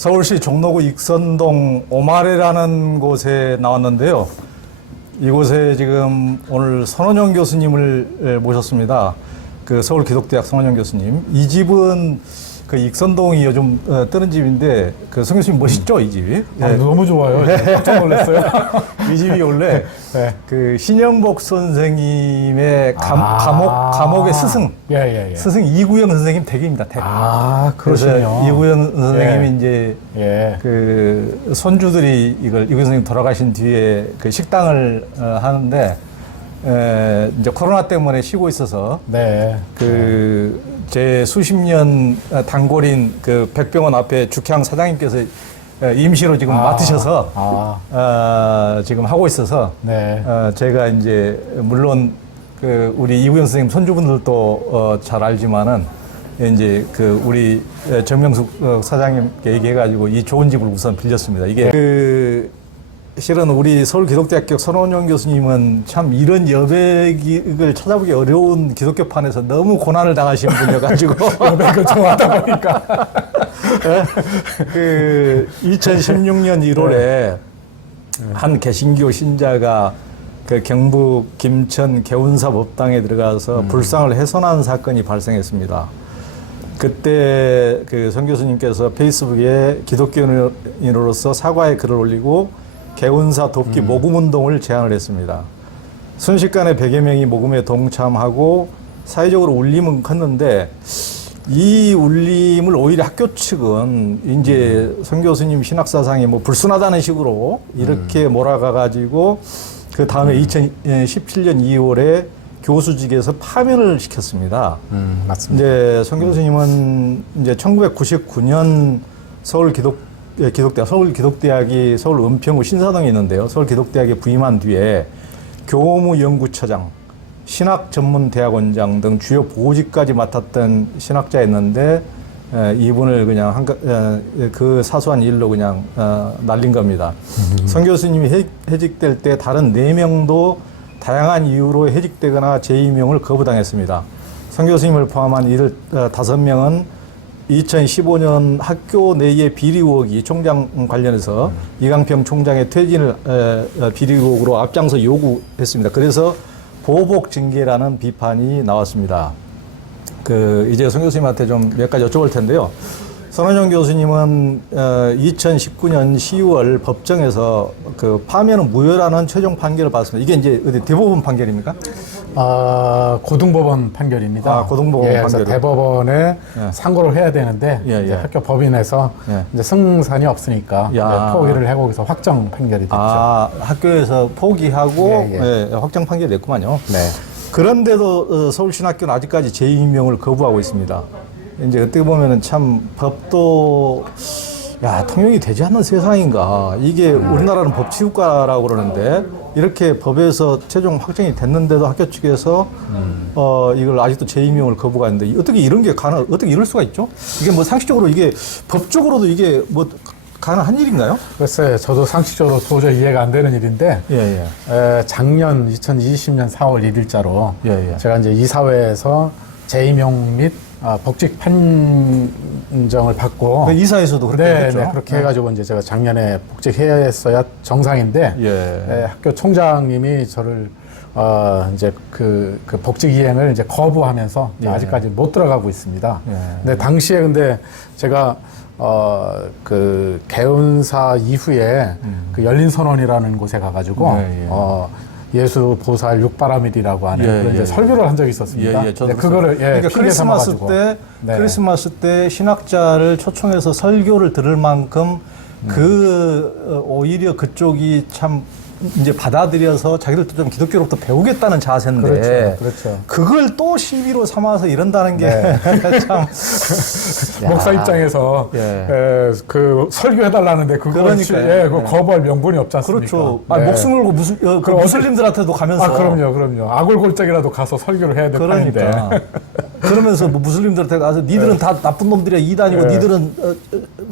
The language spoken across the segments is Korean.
서울시 종로구 익선동 오마레라는 곳에 나왔는데요. 이곳에 지금 오늘 손원영 교수님을 모셨습니다. 그 서울기독대학 손원영 교수님. 이 집은 그 익선동이 요즘 뜨는 집인데 그 성 교수님 멋있죠, 이 집이? 아, 너무 좋아요. 깜짝 놀랐어요. 이 집이 원래 네. 그 신영복 선생님의 감옥의 스승. 예. 스승 이구영 선생님 댁입니다. 댁. 아, 그래서 그러시군요. 이구영 선생님이 이제 예. 그 손주들이 이구영 선생님 돌아가신 뒤에 그 식당을 하는데 이제 코로나 때문에 쉬고 있어서 네. 그 제 수십 년 단골인 그 백병원 앞에 죽향 사장님께서 임시로 지금 맡으셔서 지금 하고 있어서 네. 제가 이제 물론 그 우리 이구영 선생님 손주분들도 잘 알지만은 이제 그 우리 정명숙 사장님께 얘기해가지고 이 좋은 집을 우선 빌렸습니다. 이게 그 실은 우리 서울기독대학교 손원영 교수님은 참 이런 여백을 찾아보기 어려운 기독교판에서 너무 고난을 당하신 분이어가지고 여백을 좋아하다 보니까 그 2016년 1월에 한 개신교 신자가 그 경북 김천 개운사 법당에 들어가서 불상을 훼손한 사건이 발생했습니다. 그때 그 성 교수님께서 페이스북에 기독교인으로서 사과의 글을 올리고 개운사 돕기 모금운동을 제안을 했습니다. 순식간에 100여 명이 모금에 동참하고 사회적으로 울림은 컸는데 이 울림을 오히려 학교 측은 이제 성 교수님 신학사상이 뭐 불순하다는 식으로 이렇게 몰아가가지고 그 다음에 2017년 2월에 교수직에서 파면을 시켰습니다. 맞습니다. 이제 성 교수님은 이제 1999년 서울기독대학이 서울 은평구 신사동에 있는데요. 서울기독대학에 부임한 뒤에 교무연구처장, 신학전문대학원장 등 주요 보직까지 맡았던 신학자였는데 이분을 그냥 그 사소한 일로 그냥 날린 겁니다. 성 교수님이 해직될 때 다른 4명도 다양한 이유로 해직되거나 재임용을 거부당했습니다. 성 교수님을 포함한 이들 5명은 2015년 학교 내의 비리 의혹이 총장 관련해서 이강평 총장의 퇴진을 비리 의혹으로 앞장서 요구했습니다. 그래서 보복 징계라는 비판이 나왔습니다. 그 이제 성 교수님한테 좀 몇 가지 여쭤볼 텐데요. 손원영 교수님은 2019년 10월 법정에서 그 파면은 무효라는 최종 판결을 받았습니다. 이게 이제 어디 대법원 판결입니까? 고등법원 판결입니다. 고등법원 판결. 그래서 대법원에 상고를 해야 되는데 이제 학교 법인에서 이제 승산이 없으니까 이제 포기를 하고 그래서 확정 판결이 됐죠. 학교에서 포기하고 예. 확정 판결이 냈구만요. 네. 그런데도 서울신학교는 아직까지 재임용을 거부하고 있습니다. 이제 그때 보면은 참 법도 통용이 되지 않는 세상인가. 이게 우리나라는 법치국가라고 그러는데 이렇게 법에서 최종 확정이 됐는데도 학교 측에서 이걸 아직도 재임용을 거부가 있는데 어떻게 이런 게 어떻게 이럴 수가 있죠? 이게 뭐 상식적으로 이게 법적으로도 이게 뭐 가능한 일인가요? 글쎄요, 저도 상식적으로 도저히 이해가 안 되는 일인데, 작년 2020년 4월 1일자로 제가 이제 이사회에서 재임용 및 복직 판정을 받고 이사에서도 그렇게 했죠. 네, 그렇게 해가지고 이제 제가 작년에 복직했어야 정상인데 학교 총장님이 저를 이제 그 복직 이행을 이제 거부하면서 아직까지 못 들어가고 있습니다. 근데 당시에 근데 제가 그 개운사 이후에 그 열린선원이라는 곳에 가가지고 예수 보살 육바라밀이라고 하는 그런 이제 설교를 한 적이 있었습니다. 저도 그거를 그러니까 크리스마스 때 신학자를 초청해서 설교를 들을 만큼 오히려 그쪽이 참 이제 받아들여서 자기들도 좀 기독교로부터 배우겠다는 자세인데 그렇죠. 그걸 또 시비로 삼아서 이런다는 게 참 목사 입장에서 그 설교해달라는데 그걸 그 거부할 명분이 없지 않습니까? 그렇죠. 목숨을 걸고 무슬림들한테도 가면서 그럼요. 아골골짜기라도 가서 설교를 해야 될 판인데. 그러면서 뭐 무슬림들한테 가서 니들은 다 나쁜 놈들이야, 이단이고 니들은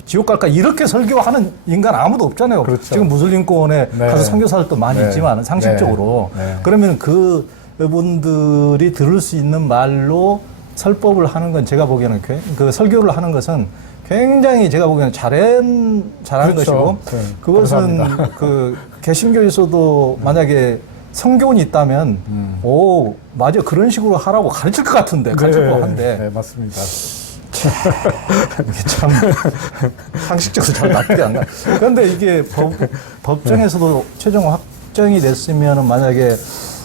지옥 갈까 이렇게 설교하는 인간 아무도 없잖아요. 그렇죠. 지금 무슬림권에 가서 선교사들도 많이 있지만 상식적으로 그러면 그분들이 들을 수 있는 말로 설법을 하는 건 제가 보기에는 그 설교를 하는 것은 굉장히 제가 보기에는 잘한 그렇죠. 것이고 네, 그것은 감사합니다. 그 개신교에서도 만약에 성교훈이 있다면 오 맞아 그런 식으로 하라고 가르칠 것 같은데 가르칠 것 한데 네, 맞습니다. 이게 참 상식적으로 잘 납득이 안 나. 그런데 이게 법정에서도 최종 확정이 됐으면 만약에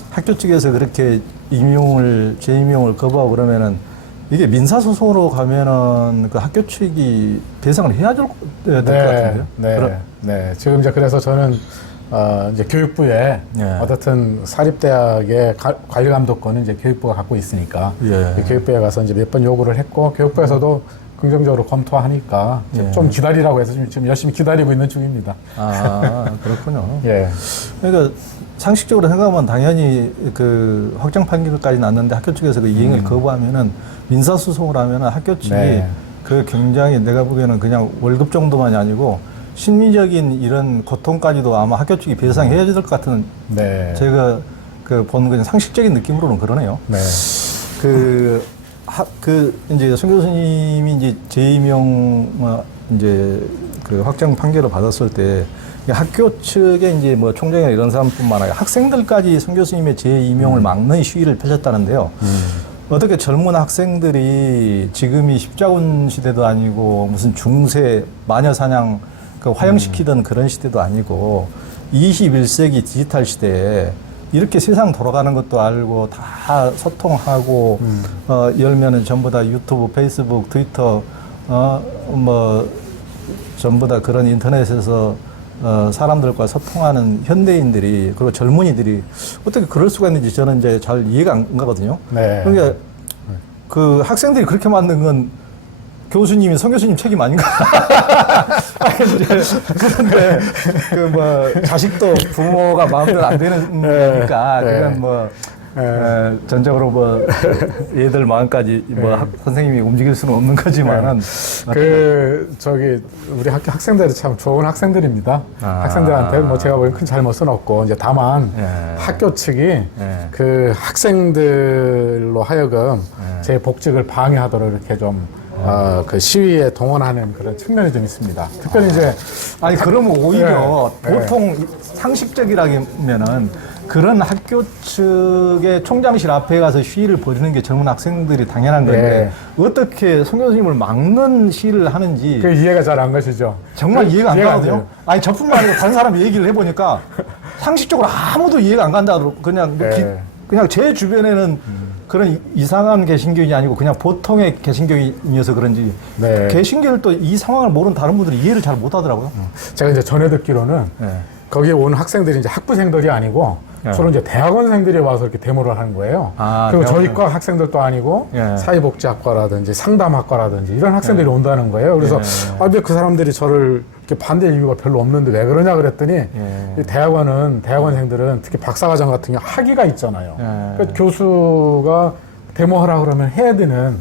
학교 측에서 그렇게 재임용을 거부하고 그러면은 이게 민사소송으로 가면은 그 학교 측이 배상을 해야 될 것 같은데요. 네. 지금 이제 그래서 저는 이제 교육부에 예. 어떻든 사립대학의 관리감독권은 이제 교육부가 갖고 있으니까 예. 교육부에 가서 이제 몇 번 요구를 했고 교육부에서도 긍정적으로 검토하니까 예. 좀 기다리라고 해서 지금 열심히 기다리고 있는 중입니다. 아 그렇군요. 예. 그러니까 상식적으로 생각하면 당연히 그 확정 판결까지 났는데 학교 측에서 그 이행을 거부하면은 민사소송을 하면은 학교 측이 네. 그 굉장히 내가 보기에는 그냥 월급 정도만이 아니고 심리적인 이런 고통까지도 아마 학교 측이 배상해야 될 것 같은 네. 제가 그 본 그냥 상식적인 느낌으로는 그러네요. 네. 이제 송 교수님이 이제 재임용 이제 그 확정 판결을 받았을 때 학교 측에 이제 뭐 총장이나 이런 사람뿐만 아니라 학생들까지 송 교수님의 재임용을 막는 시위를 펼쳤다는데요. 어떻게 젊은 학생들이 지금이 십자군 시대도 아니고 무슨 중세 마녀 사냥 그 화형시키던 그런 시대도 아니고 21세기 디지털 시대에 이렇게 세상 돌아가는 것도 알고 다 소통하고 열면은 전부 다 유튜브, 페이스북, 트위터 뭐 전부 다 그런 인터넷에서 사람들과 소통하는 현대인들이 그리고 젊은이들이 어떻게 그럴 수가 있는지 저는 이제 잘 이해가 안 가거든요. 네. 그러니까 그 학생들이 그렇게 만든 건 교수님이 성 교수님 책임 아닌가? 그런데 그 뭐 자식도 부모가 마음대로 안 되는 거니까 그건 뭐 전적으로 뭐 얘들 마음까지 뭐 선생님이 움직일 수는 없는 거지만은 우리 학생들이 참 좋은 학생들입니다. 학생들한테 뭐 제가 보기엔 큰 잘못은 없고 이제 다만 학교 측이 그 학생들로 하여금 제 복직을 방해하도록 이렇게 좀 그 시위에 동원하는 그런 측면이 좀 있습니다. 특별히 이제 아니 그러면 오히려 보통 상식적이라면은 그런 학교 측의 총장실 앞에 가서 시위를 벌이는 게 젊은 학생들이 당연한 건데 어떻게 송 교수님을 막는 시위를 하는지 그 이해가 잘 안 가시죠? 정말 이해가 안 이해가 안 가거든요. 돼요. 아니 저뿐만 아니라 다른 사람 얘기를 해보니까 상식적으로 아무도 이해가 안 간다. 그냥 그냥 제 주변에는 그런 이상한 개신교인이 아니고 그냥 보통의 개신교인이어서 그런지 개신교를 또 이 상황을 모르는 다른 분들이 이해를 잘 못하더라고요. 제가 이제 전해 듣기로는 거기에 온 학생들이 이제 학부생들이 아니고 주로 이제 대학원생들이 와서 이렇게 데모를 하는 거예요. 그리고 저희 과 학생들도 아니고 사회복지학과라든지 상담학과라든지 이런 학생들이 온다는 거예요. 그래서 왜 그 사람들이 저를 이렇게 반대할 이유가 별로 없는데 왜 그러냐 그랬더니 이 대학원생들은 특히 박사과정 같은 경우 학위가 있잖아요. 그러니까 교수가 데모하라 그러면 해야 되는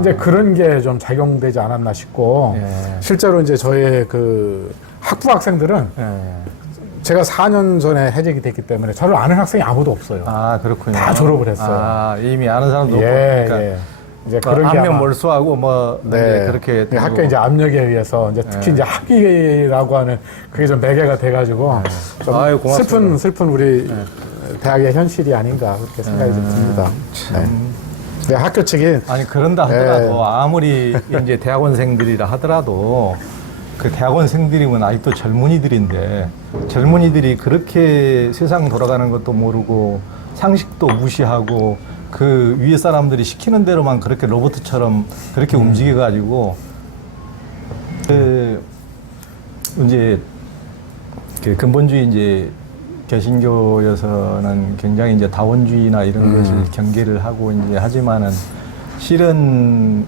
이제 그런 게 좀 작용되지 않았나 싶고 실제로 이제 저의 그 학부 학생들은 제가 4년 전에 해직이 됐기 때문에 저를 아는 학생이 아무도 없어요. 아, 그렇군요. 다 졸업을 했어요. 이미 아는 사람도 없고. 그러니까 이제 그런 게 안면 몰수하고 뭐 그렇게 학교 이제 압력에 의해서 이제 특히 이제 학위라고 하는 그게 좀 매개가 돼가지고 좀 슬픈 우리 대학의 현실이 아닌가 그렇게 생각이 좀 듭니다. 네, 학교 측이 아니 그런다 하더라도 아무리 이제 대학원생들이라 하더라도 그 대학원생들이면 아직도 젊은이들인데 젊은이들이 그렇게 세상 돌아가는 것도 모르고 상식도 무시하고 그 위에 사람들이 시키는 대로만 그렇게 로봇처럼 그렇게 움직여가지고 그 이제 그 근본주의 이제 개신교에서는 굉장히 이제 다원주의나 이런 것을 경계를 하고 이제 하지만은 실은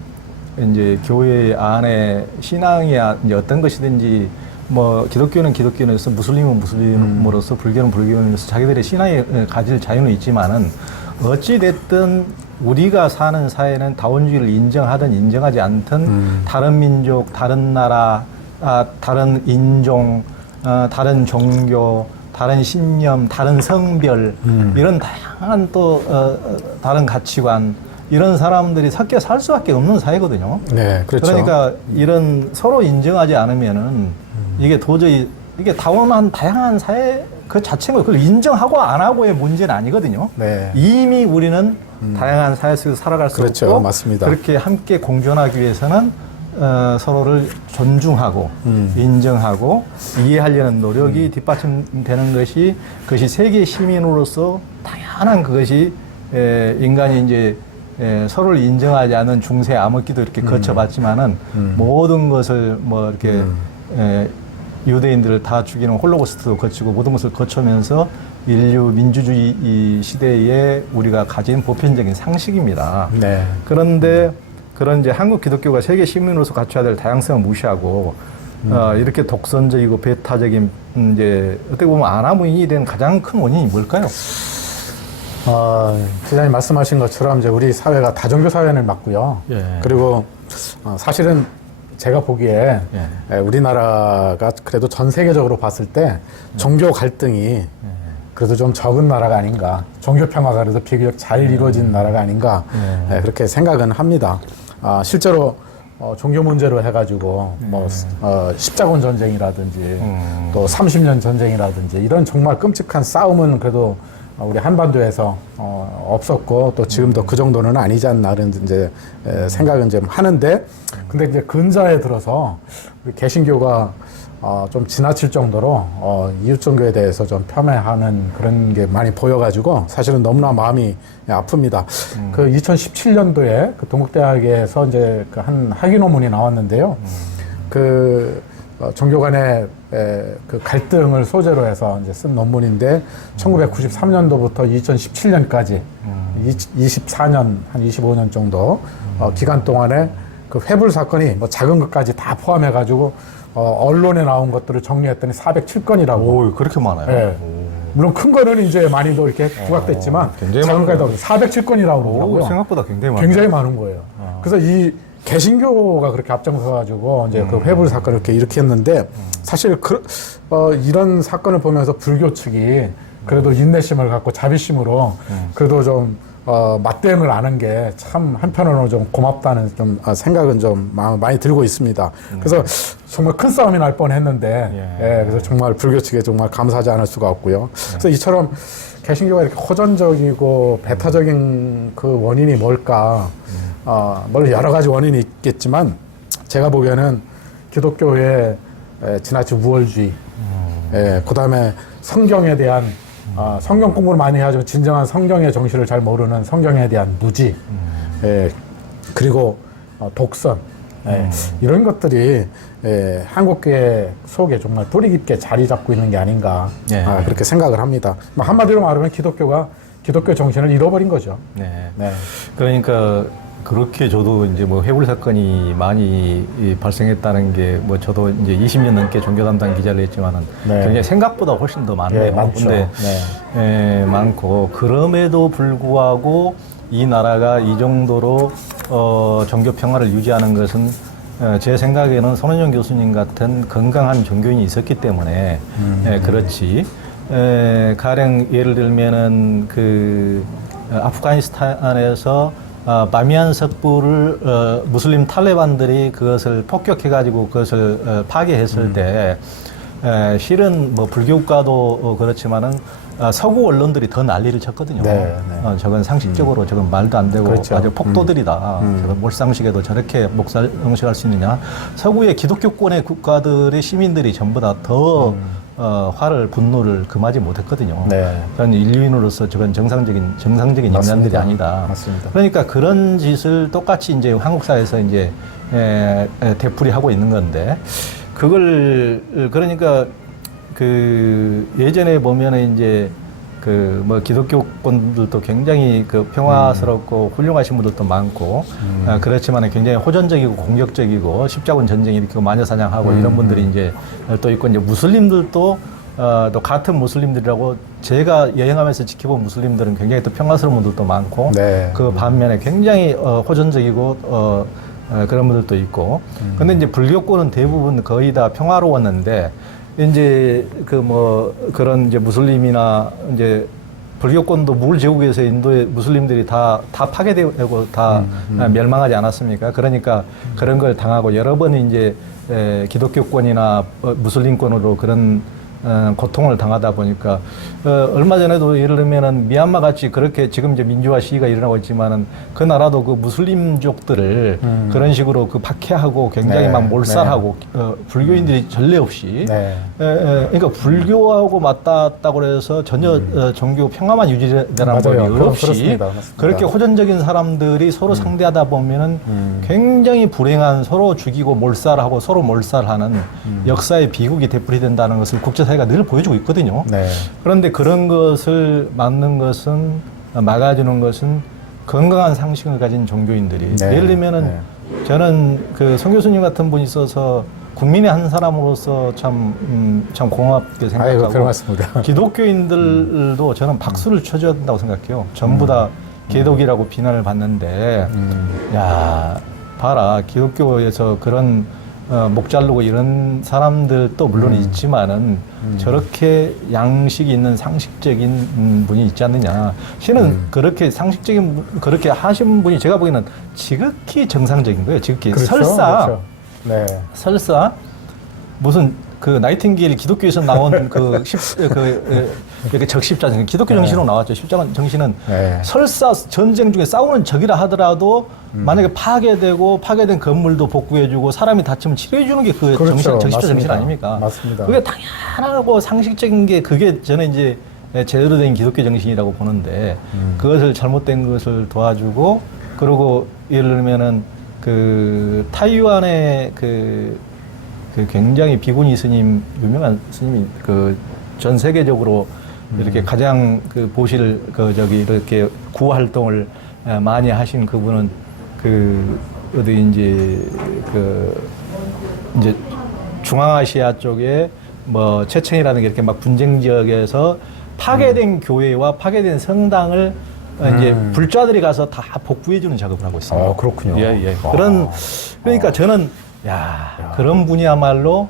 이제 교회 안에 신앙이 이제 어떤 것이든지 뭐 기독교는 기독교로서 무슬림은 무슬림으로서 불교는 불교로서 자기들의 신앙에 가질 자유는 있지만은 어찌 됐든 우리가 사는 사회는 다원주의를 인정하든 인정하지 않든 다른 민족, 다른 나라, 다른 인종, 다른 종교, 다른 신념, 다른 성별 이런 다양한 또 다른 가치관 이런 사람들이 섞여 살 수밖에 없는 사회거든요. 네, 그렇죠. 그러니까 이런 서로 인정하지 않으면은 이게 도저히 이게 다양한 사회 그 자체가 그걸 인정하고 안 하고의 문제는 아니거든요. 네. 이미 우리는 다양한 사회 속에서 살아갈 수 그렇죠. 없고 맞습니다. 그렇게 함께 공존하기 위해서는 서로를 존중하고 인정하고 이해하려는 노력이 뒷받침되는 그것이 세계 시민으로서 당연한 그것이 인간이 이제 서로를 인정하지 않는 중세 암흑기도 이렇게 거쳐봤지만은 모든 것을 뭐 이렇게 유대인들을 다 죽이는 홀로코스트도 거치고 모든 것을 거쳐면서 인류 민주주의 이 시대에 우리가 가진 보편적인 상식입니다. 네. 그런데 그런 이제 한국 기독교가 세계 시민으로서 갖춰야 될 다양성을 무시하고 이렇게 독선적이고 배타적인 이제 어떻게 보면 안하무인이 된 가장 큰 원인이 뭘까요? 기자님 말씀하신 것처럼 이제 우리 사회가 다종교 사회를 맞고요. 예. 그리고 사실은 제가 보기에 우리나라가 그래도 전 세계적으로 봤을 때 종교 갈등이 그래도 좀 적은 나라가 아닌가. 종교 평화가 그래도 비교적 잘 이루어진 나라가 아닌가. 그렇게 생각은 합니다. 실제로 종교 문제로 해가지고 십자군 전쟁이라든지 또 30년 전쟁이라든지 이런 정말 끔찍한 싸움은 그래도 우리 한반도에서 없었고 또 지금도 그 정도는 아니지 않나 그런 이제 생각은 좀 하는데 근데 이제 근자에 들어서 우리 개신교가 좀 지나칠 정도로 이웃 종교에 대해서 좀 폄훼하는 그런 게 많이 보여가지고 사실은 너무나 마음이 아픕니다. 그 2017년도에 그 동국대학에서 이제 그 한 학위 논문이 나왔는데요. 그 종교 간의 그 갈등을 소재로 해서 이제 쓴 논문인데 1993년도부터 2017년까지 24년 한 25년 정도 기간 동안에 그 회불 사건이 뭐 작은 것까지 다 포함해 가지고 언론에 나온 것들을 정리했더니 407건이라고. 오, 그렇게 많아요. 네. 물론 큰 거는 이제 많이도 이렇게 부각됐지만 작은 거에도 407건이라고 그러더라고요. 생각보다 굉장히 많아요. 굉장히 많은 거예요. 그래서 이 개신교가 그렇게 앞장서가지고 이제 그 회불 사건을 이렇게 일으켰는데 사실 이런 사건을 보면서 불교 측이 그래도 인내심을 갖고 자비심으로 그래도 좀 맞대응을 안 한 게 참 한편으로는 좀 고맙다는 좀 생각은 좀 많이 들고 있습니다. 그래서 정말 큰 싸움이 날 뻔했는데 그래서 정말 불교 측에 정말 감사하지 않을 수가 없고요. 그래서 이처럼 개신교가 이렇게 호전적이고 배타적인 그 원인이 뭘까? 물론 여러 가지 원인이 있겠지만 제가 보기에는 기독교의 지나친 우월주의, 그 다음에 성경에 대한 성경 공부를 많이 해가지고 진정한 성경의 정신을 잘 모르는 성경에 대한 무지, 그리고 독선, 이런 것들이 한국교회 속에 정말 뿌리 깊게 자리 잡고 있는 게 아닌가 그렇게 생각을 합니다. 한마디로 말하면 기독교 정신을 잃어버린 거죠. 네. 그러니까 그렇게 저도 이제 뭐 회불 사건이 많이 발생했다는 게 뭐 저도 이제 20년 넘게 종교 담당 기자를 했지만은 굉장히 생각보다 훨씬 더 많네요. 많죠. 근데 많고 그럼에도 불구하고 이 나라가 이 정도로 종교 평화를 유지하는 것은 제 생각에는 손원영 교수님 같은 건강한 종교인이 있었기 때문에 그렇지. 가령 예를 들면은 그 아프가니스탄에서 바미안 석부를 무슬림 탈레반들이 그것을 폭격해가지고 그것을 파괴했을 때 실은 뭐 불교국가도 그렇지만은 서구 언론들이 더 난리를 쳤거든요. 저건 상식적으로 저건 말도 안 되고 그렇죠. 아주 폭도들이다. 저건 몰상식에도 저렇게 목살응식할 수 있느냐. 서구의 기독교권의 국가들의 시민들이 전부 다 더 화를 분노를 금하지 못했거든요. 저는 인류인으로서 저건 정상적인 인간들이 아니다. 맞습니다. 그러니까 그런 짓을 똑같이 이제 한국 사회에서 이제 되풀이하고 있는 건데 그걸 그러니까 그 예전에 보면은 이제 그 뭐 기독교권들도 굉장히 그 평화스럽고 훌륭하신 분들도 많고 그렇지만 굉장히 호전적이고 공격적이고 십자군 전쟁 이렇게 마녀사냥하고 이런 분들이 이제 또 있고 이제 무슬림들도 또 같은 무슬림들이라고 제가 여행하면서 지켜본 무슬림들은 굉장히 또 평화스러운 분들도 많고 그 반면에 굉장히 호전적이고 그런 분들도 있고 근데 이제 불교권은 대부분 거의 다 평화로웠는데 이제 그 뭐 그런 이제 무슬림이나 이제 불교권도 무굴 제국에서 인도의 무슬림들이 다 파괴되고 다 멸망하지 않았습니까? 그러니까 그런 걸 당하고 여러 번 이제 기독교권이나 무슬림권으로 그런 고통을 당하다 보니까 얼마 전에도 예를 들면은 미얀마 같이 그렇게 지금 이제 민주화 시위가 일어나고 있지만은 그 나라도 그 무슬림족들을 그런 식으로 그 박해하고 굉장히 막 몰살하고 불교인들이 전례 없이 그러니까 불교하고 맞닿았다고 해서 전혀 종교 평화만 유지되라는 법이 없이 그렇습니다. 그렇게 호전적인 사람들이 서로 상대하다 보면은 굉장히 불행한 서로 죽이고 몰살하고 서로 몰살하는 역사의 비극이 되풀이된다는 것을 국제사회가 늘 보여주고 있거든요. 그런데 그런 것을 막는 것은 막아주는 것은 건강한 상식을 가진 종교인들이 예를 들면은 저는 그 송 교수님 같은 분이 있어서 국민의 한 사람으로서 참 고맙게 생각하고 기독교인들도 저는 박수를 쳐줘야 된다고 생각해요. 전부 다 개독이라고 비난을 받는데 야 봐라 기독교에서 그런 목 자르고 이런 사람들도 물론 있지만은 저렇게 양식이 있는 상식적인 분이 있지 않느냐. 실은 그렇게 상식적인 그렇게 하신 분이 제가 보기에는 지극히 정상적인 거예요. 지극히 설사 무슨 그 나이팅게일 기독교에서 나온 이렇게 적십자 기독교 정신으로 나왔죠. 십자 정신은 설사 전쟁 중에 싸우는 적이라 하더라도 만약에 파괴된 건물도 복구해주고 사람이 다치면 치료해주는 게 그 적십자 정신 아닙니까? 맞습니다. 그게 당연하고 상식적인 게 그게 저는 이제 제대로 된 기독교 정신이라고 보는데 그것을 잘못된 것을 도와주고 그리고 예를 들면은 그 타이완의 그 굉장히 비구니 스님 유명한 스님이 그 전 세계적으로 이렇게 가장 그 보실 이렇게 구호 활동을 많이 하신 그분은 어디 이제 중앙아시아 쪽에 뭐 체첸이라는 게 이렇게 막 분쟁 지역에서 파괴된 교회와 파괴된 성당을 이제 불자들이 가서 다 복구해주는 작업을 하고 있습니다. 그렇군요. 그러니까 저는 그런 분이야말로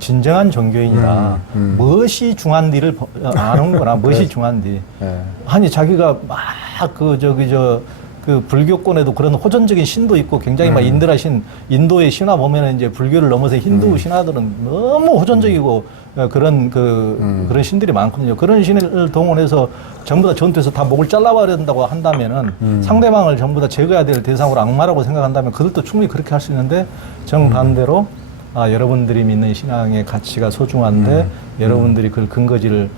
진정한 종교인이다. 무엇이 중한디를 아는구나. 무엇이 중한디. 아니 자기가 막 그 불교권에도 그런 호전적인 신도 있고 굉장히 막 인도의 신화 보면은 이제 불교를 넘어서 힌두 신화들은 너무 호전적이고 그런 신들이 많거든요. 그런 신을 동원해서 전부 다 전투에서 다 목을 잘라버려야 된다고 한다면은 상대방을 전부 다 제거해야 될 대상으로 악마라고 생각한다면 그들도 충분히 그렇게 할 수 있는데 정반대로 여러분들이 믿는 신앙의 가치가 소중한데 여러분들이 그 근거지를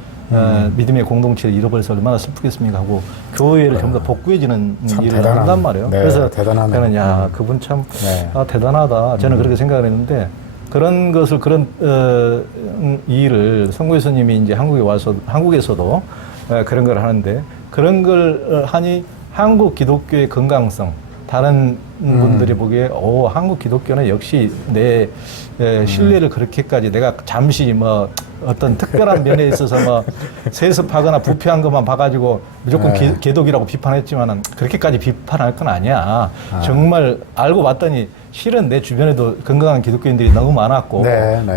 믿음의 공동체를 잃어버려서 얼마나 슬프겠습니까 하고 교회를 전부 다 복구해지는 일을 한단 말이에요. 그래서 저는 그분 참 대단하다. 저는 그렇게 생각을 했는데 그런 것을 그런 일을 송 교수님이 이제 한국에서도 그런 걸 하는데 그런 걸 하니 한국 기독교의 건강성 다른 분들이 보기에 한국 기독교는 역시 내 신뢰를 그렇게까지 내가 잠시 뭐 어떤 특별한 면에 있어서 뭐 세습하거나 부패한 것만 봐가지고 무조건 개독이라고 비판했지만은 그렇게까지 비판할 건 아니야. 정말 알고 봤더니 실은 내 주변에도 건강한 기독교인들이 너무 많았고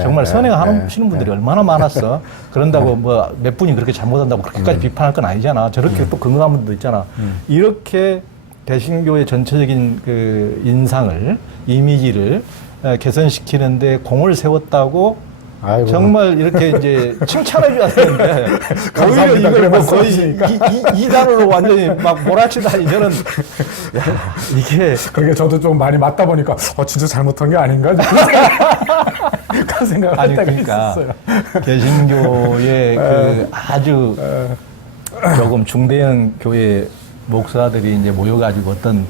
정말 선행하시는 분들이 얼마나 많았어. 그런다고 뭐 몇 분이 그렇게 잘못한다고 그렇게까지 비판할 건 아니잖아. 저렇게 또 건강한 분도 있잖아. 이렇게 개신교의 전체적인 그 인상을 이미지를 개선시키는데 공을 세웠다고 정말 이렇게 이제 칭찬해줘야 되는데 오히려 이걸 뭐 거의 이단으로 완전히 막 몰아치다니 저는 이게 그게 저도 좀 많이 맞다 보니까 진짜 잘못한 게 아닌가 그런 생각을 할 때가 있었어요. 개신교의 그 아주 조금 중대형 교회 목사들이 이제 모여가지고 어떤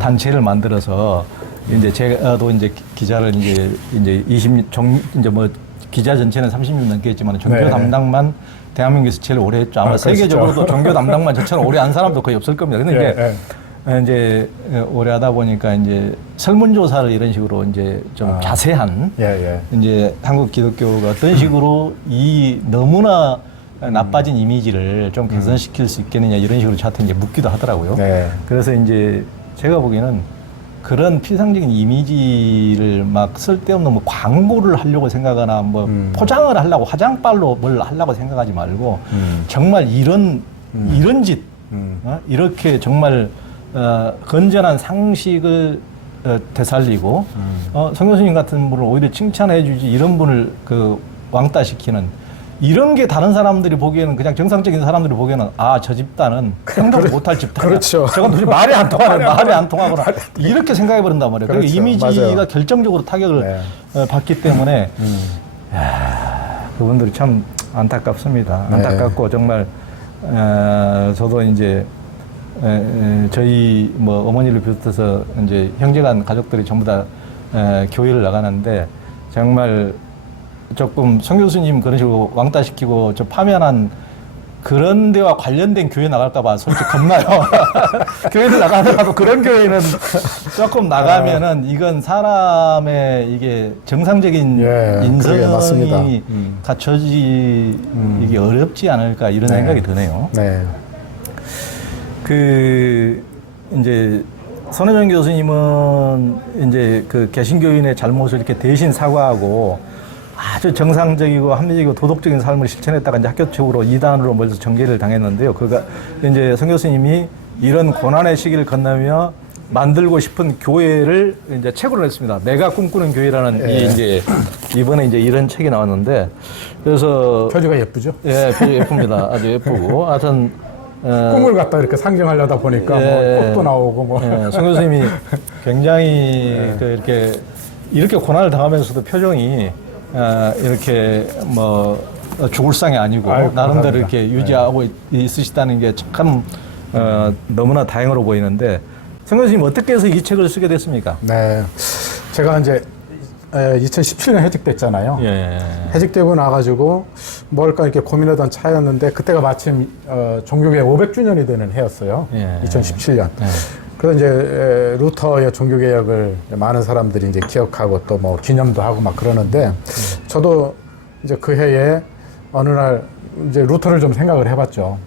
단체를 만들어서 이제 제가도 이제 기자를 이제 이제 뭐 기자 전체는 30년 넘겠지만 종교 담당만 대한민국에서 제일 오래 했죠. 아마 세계적으로도 종교 담당만 저처럼 오래 한 사람도 거의 없을 겁니다. 근데 이제 오래 하다 보니까 이제 설문조사를 이런 식으로 이제 좀 자세한 이제 한국 기독교가 어떤 식으로 이 너무나 나빠진 이미지를 좀 개선시킬 수 있겠느냐 이런 식으로 저한테 이제 묻기도 하더라고요. 그래서 이제 제가 보기에는 그런 피상적인 이미지를 막 쓸데없는 뭐 광고를 하려고 생각하나 뭐 포장을 하려고 화장빨로 뭘 하려고 생각하지 말고 정말 이런 이런 짓, 이렇게 정말 건전한 상식을 되살리고 성 교수님 같은 분을 오히려 칭찬해 주지 이런 분을 그 왕따시키는 이런 게 다른 사람들이 보기에는 그냥 정상적인 사람들이 보기에는 아, 저 집단은 행동을 못할 집단이야. 그렇죠. 저건 도대체 말이 안 통하는 말이 안 통하거나 이렇게 생각해 버린단 말이에요. 그렇죠. 그러니까 이미지가 맞아요. 결정적으로 타격을 받기 때문에 그분들이 참 안타깝습니다. 네. 안타깝고 정말 저도 이제 저희 뭐 어머니를 비롯해서 이제 형제간 가족들이 전부 다 교회를 나가는데 정말 조금 성 교수님 그런 식으로 왕따시키고 좀 파면한 그런 데와 관련된 교회 나갈까봐 솔직히 겁나요. 교회를 나가더라도 그런 교회는 조금 나가면은 이건 사람의 이게 정상적인 그게 맞습니다. 인성이 갖춰지기 어렵지 않을까 이런 생각이 드네요. 네. 그 이제 손혜정 교수님은 이제 그 개신교인의 잘못을 이렇게 대신 사과하고 아주 정상적이고 합리적이고 도덕적인 삶을 실천했다가 이제 학교 측으로 이단으로 멀리서 전개를 당했는데요. 그가 이제 성 교수님이 이런 고난의 시기를 건너며 만들고 싶은 교회를 이제 책으로 냈습니다. 내가 꿈꾸는 교회라는 이 이제 이번에 이제 이런 책이 나왔는데 그래서 표지가 예쁘죠? 예, 표지 예쁩니다. 아주 예쁘고 하여튼 꿈을 갖다 이렇게 상징하려다 보니까 뭐 꽃도 나오고 뭐. 성 교수님이 굉장히 그 이렇게 고난을 당하면서도 표정이 이렇게 뭐 죽을 상이 아니고 아유, 나름대로 감사합니다. 이렇게 유지하고 있으시다는 게 참 너무나 다행으로 보이는데 성 교수님 어떻게 해서 이 책을 쓰게 됐습니까? 네. 제가 이제 2017년 해직됐잖아요. 예. 해직되고 나가지고 뭘까 이렇게 고민하던 차였는데 그때가 마침 종교개혁 500주년이 되는 해였어요. 2017년. 그래서 이제 루터의 종교개혁을 많은 사람들이 이제 기억하고 또 뭐 기념도 하고 막 그러는데 저도 이제 그 해에 어느 날 이제 루터를 좀 생각을 해봤죠.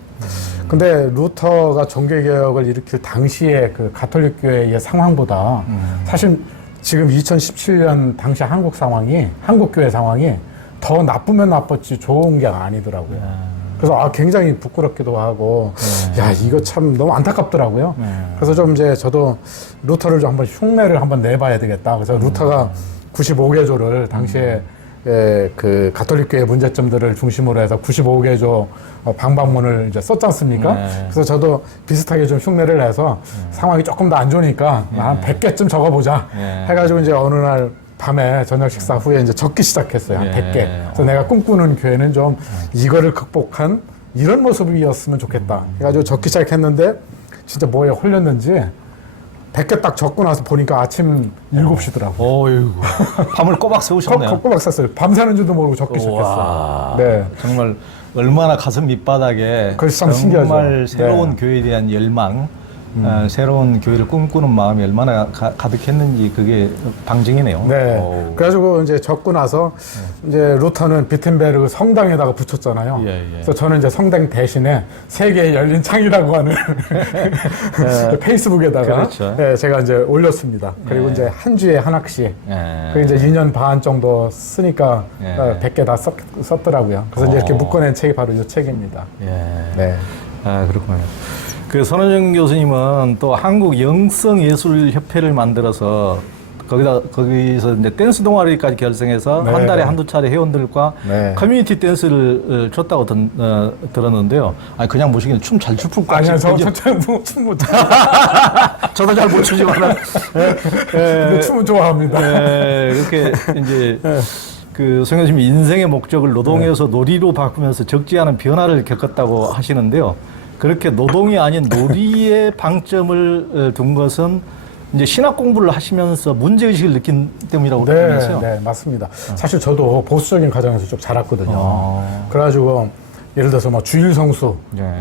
근데 루터가 종교개혁을 일으킬 당시의 그 가톨릭 교회의 상황보다 사실 지금 2017년 당시 한국 교회 상황이 더 나쁘면 나빴지 좋은 게 아니더라고요. 그래서 굉장히 부끄럽기도 하고, 야, 이거 참 너무 안타깝더라고요. 그래서 좀 이제 저도 루터를 좀 한번 흉내를 한번 내봐야 되겠다. 그래서 루터가 95개조를 당시에 그 가톨릭교회 문제점들을 중심으로 해서 95개조 방방문을 이제 썼지 않습니까? 그래서 저도 비슷하게 좀 흉내를 내서 상황이 조금 더 안 좋으니까 한 100개쯤 적어보자 해가지고 이제 어느 날 밤에 저녁 식사 후에 이제 적기 시작했어요. 한 100개. 그래서 내가 꿈꾸는 교회는 좀 이거를 극복한 이런 모습이었으면 좋겠다. 해가지고 적기 시작했는데 진짜 뭐에 홀렸는지 100개 딱 적고 나서 보니까 아침 7시더라고요. 어이구. 밤을 꼬박 새우셨네요. 꼬박 샀어요. 밤새는 줄도 모르고 적기 시작했어요. 네. 정말 얼마나 가슴 밑바닥에 그것이 참 신기하죠. 정말 새로운 네. 교회에 대한 열망, 새로운 교회를 꿈꾸는 마음이 얼마나 가득했는지 그게 방증이네요. 네. 오. 그래가지고 이제 적고 나서 이제 루터는 비텐베르그 성당에다가 붙였잖아요. 그래서 저는 이제 성당 대신에 세계의 열린 창이라고 하는 페이스북에다가 그렇죠. 네, 제가 이제 올렸습니다. 그리고 이제 한 주에 한 학씩. 그리고 이제 2년 반 정도 쓰니까 100개 다 썼더라고요. 그래서 이제 이렇게 묶어낸 책이 바로 이 책입니다. 네. 아, 그렇군요. 그 손혜정 교수님은 또 한국 영성예술협회를 만들어서 거기서 이제 댄스 동아리까지 결성해서 네. 한 달에 한두 차례 회원들과 커뮤니티 댄스를 줬다고 들었는데요. 아니, 그냥 모시기는 춤 잘 출 것 같아요. 아니요, 춤 못 춰요. 저도 잘 못 추지만. 근데 춤은 좋아합니다. 이렇게 이제 그 성 교수님이 인생의 목적을 노동에서 놀이로 바꾸면서 적지 않은 변화를 겪었다고 하시는데요. 그렇게 노동이 아닌 놀이의 방점을 둔 것은 이제 신학 공부를 하시면서 문제의식을 느낀 때문이라고 그러면서요. 네, 맞습니다. 사실 저도 보수적인 가정에서 좀 자랐거든요. 그래가지고 예를 들어서 뭐 주일 성수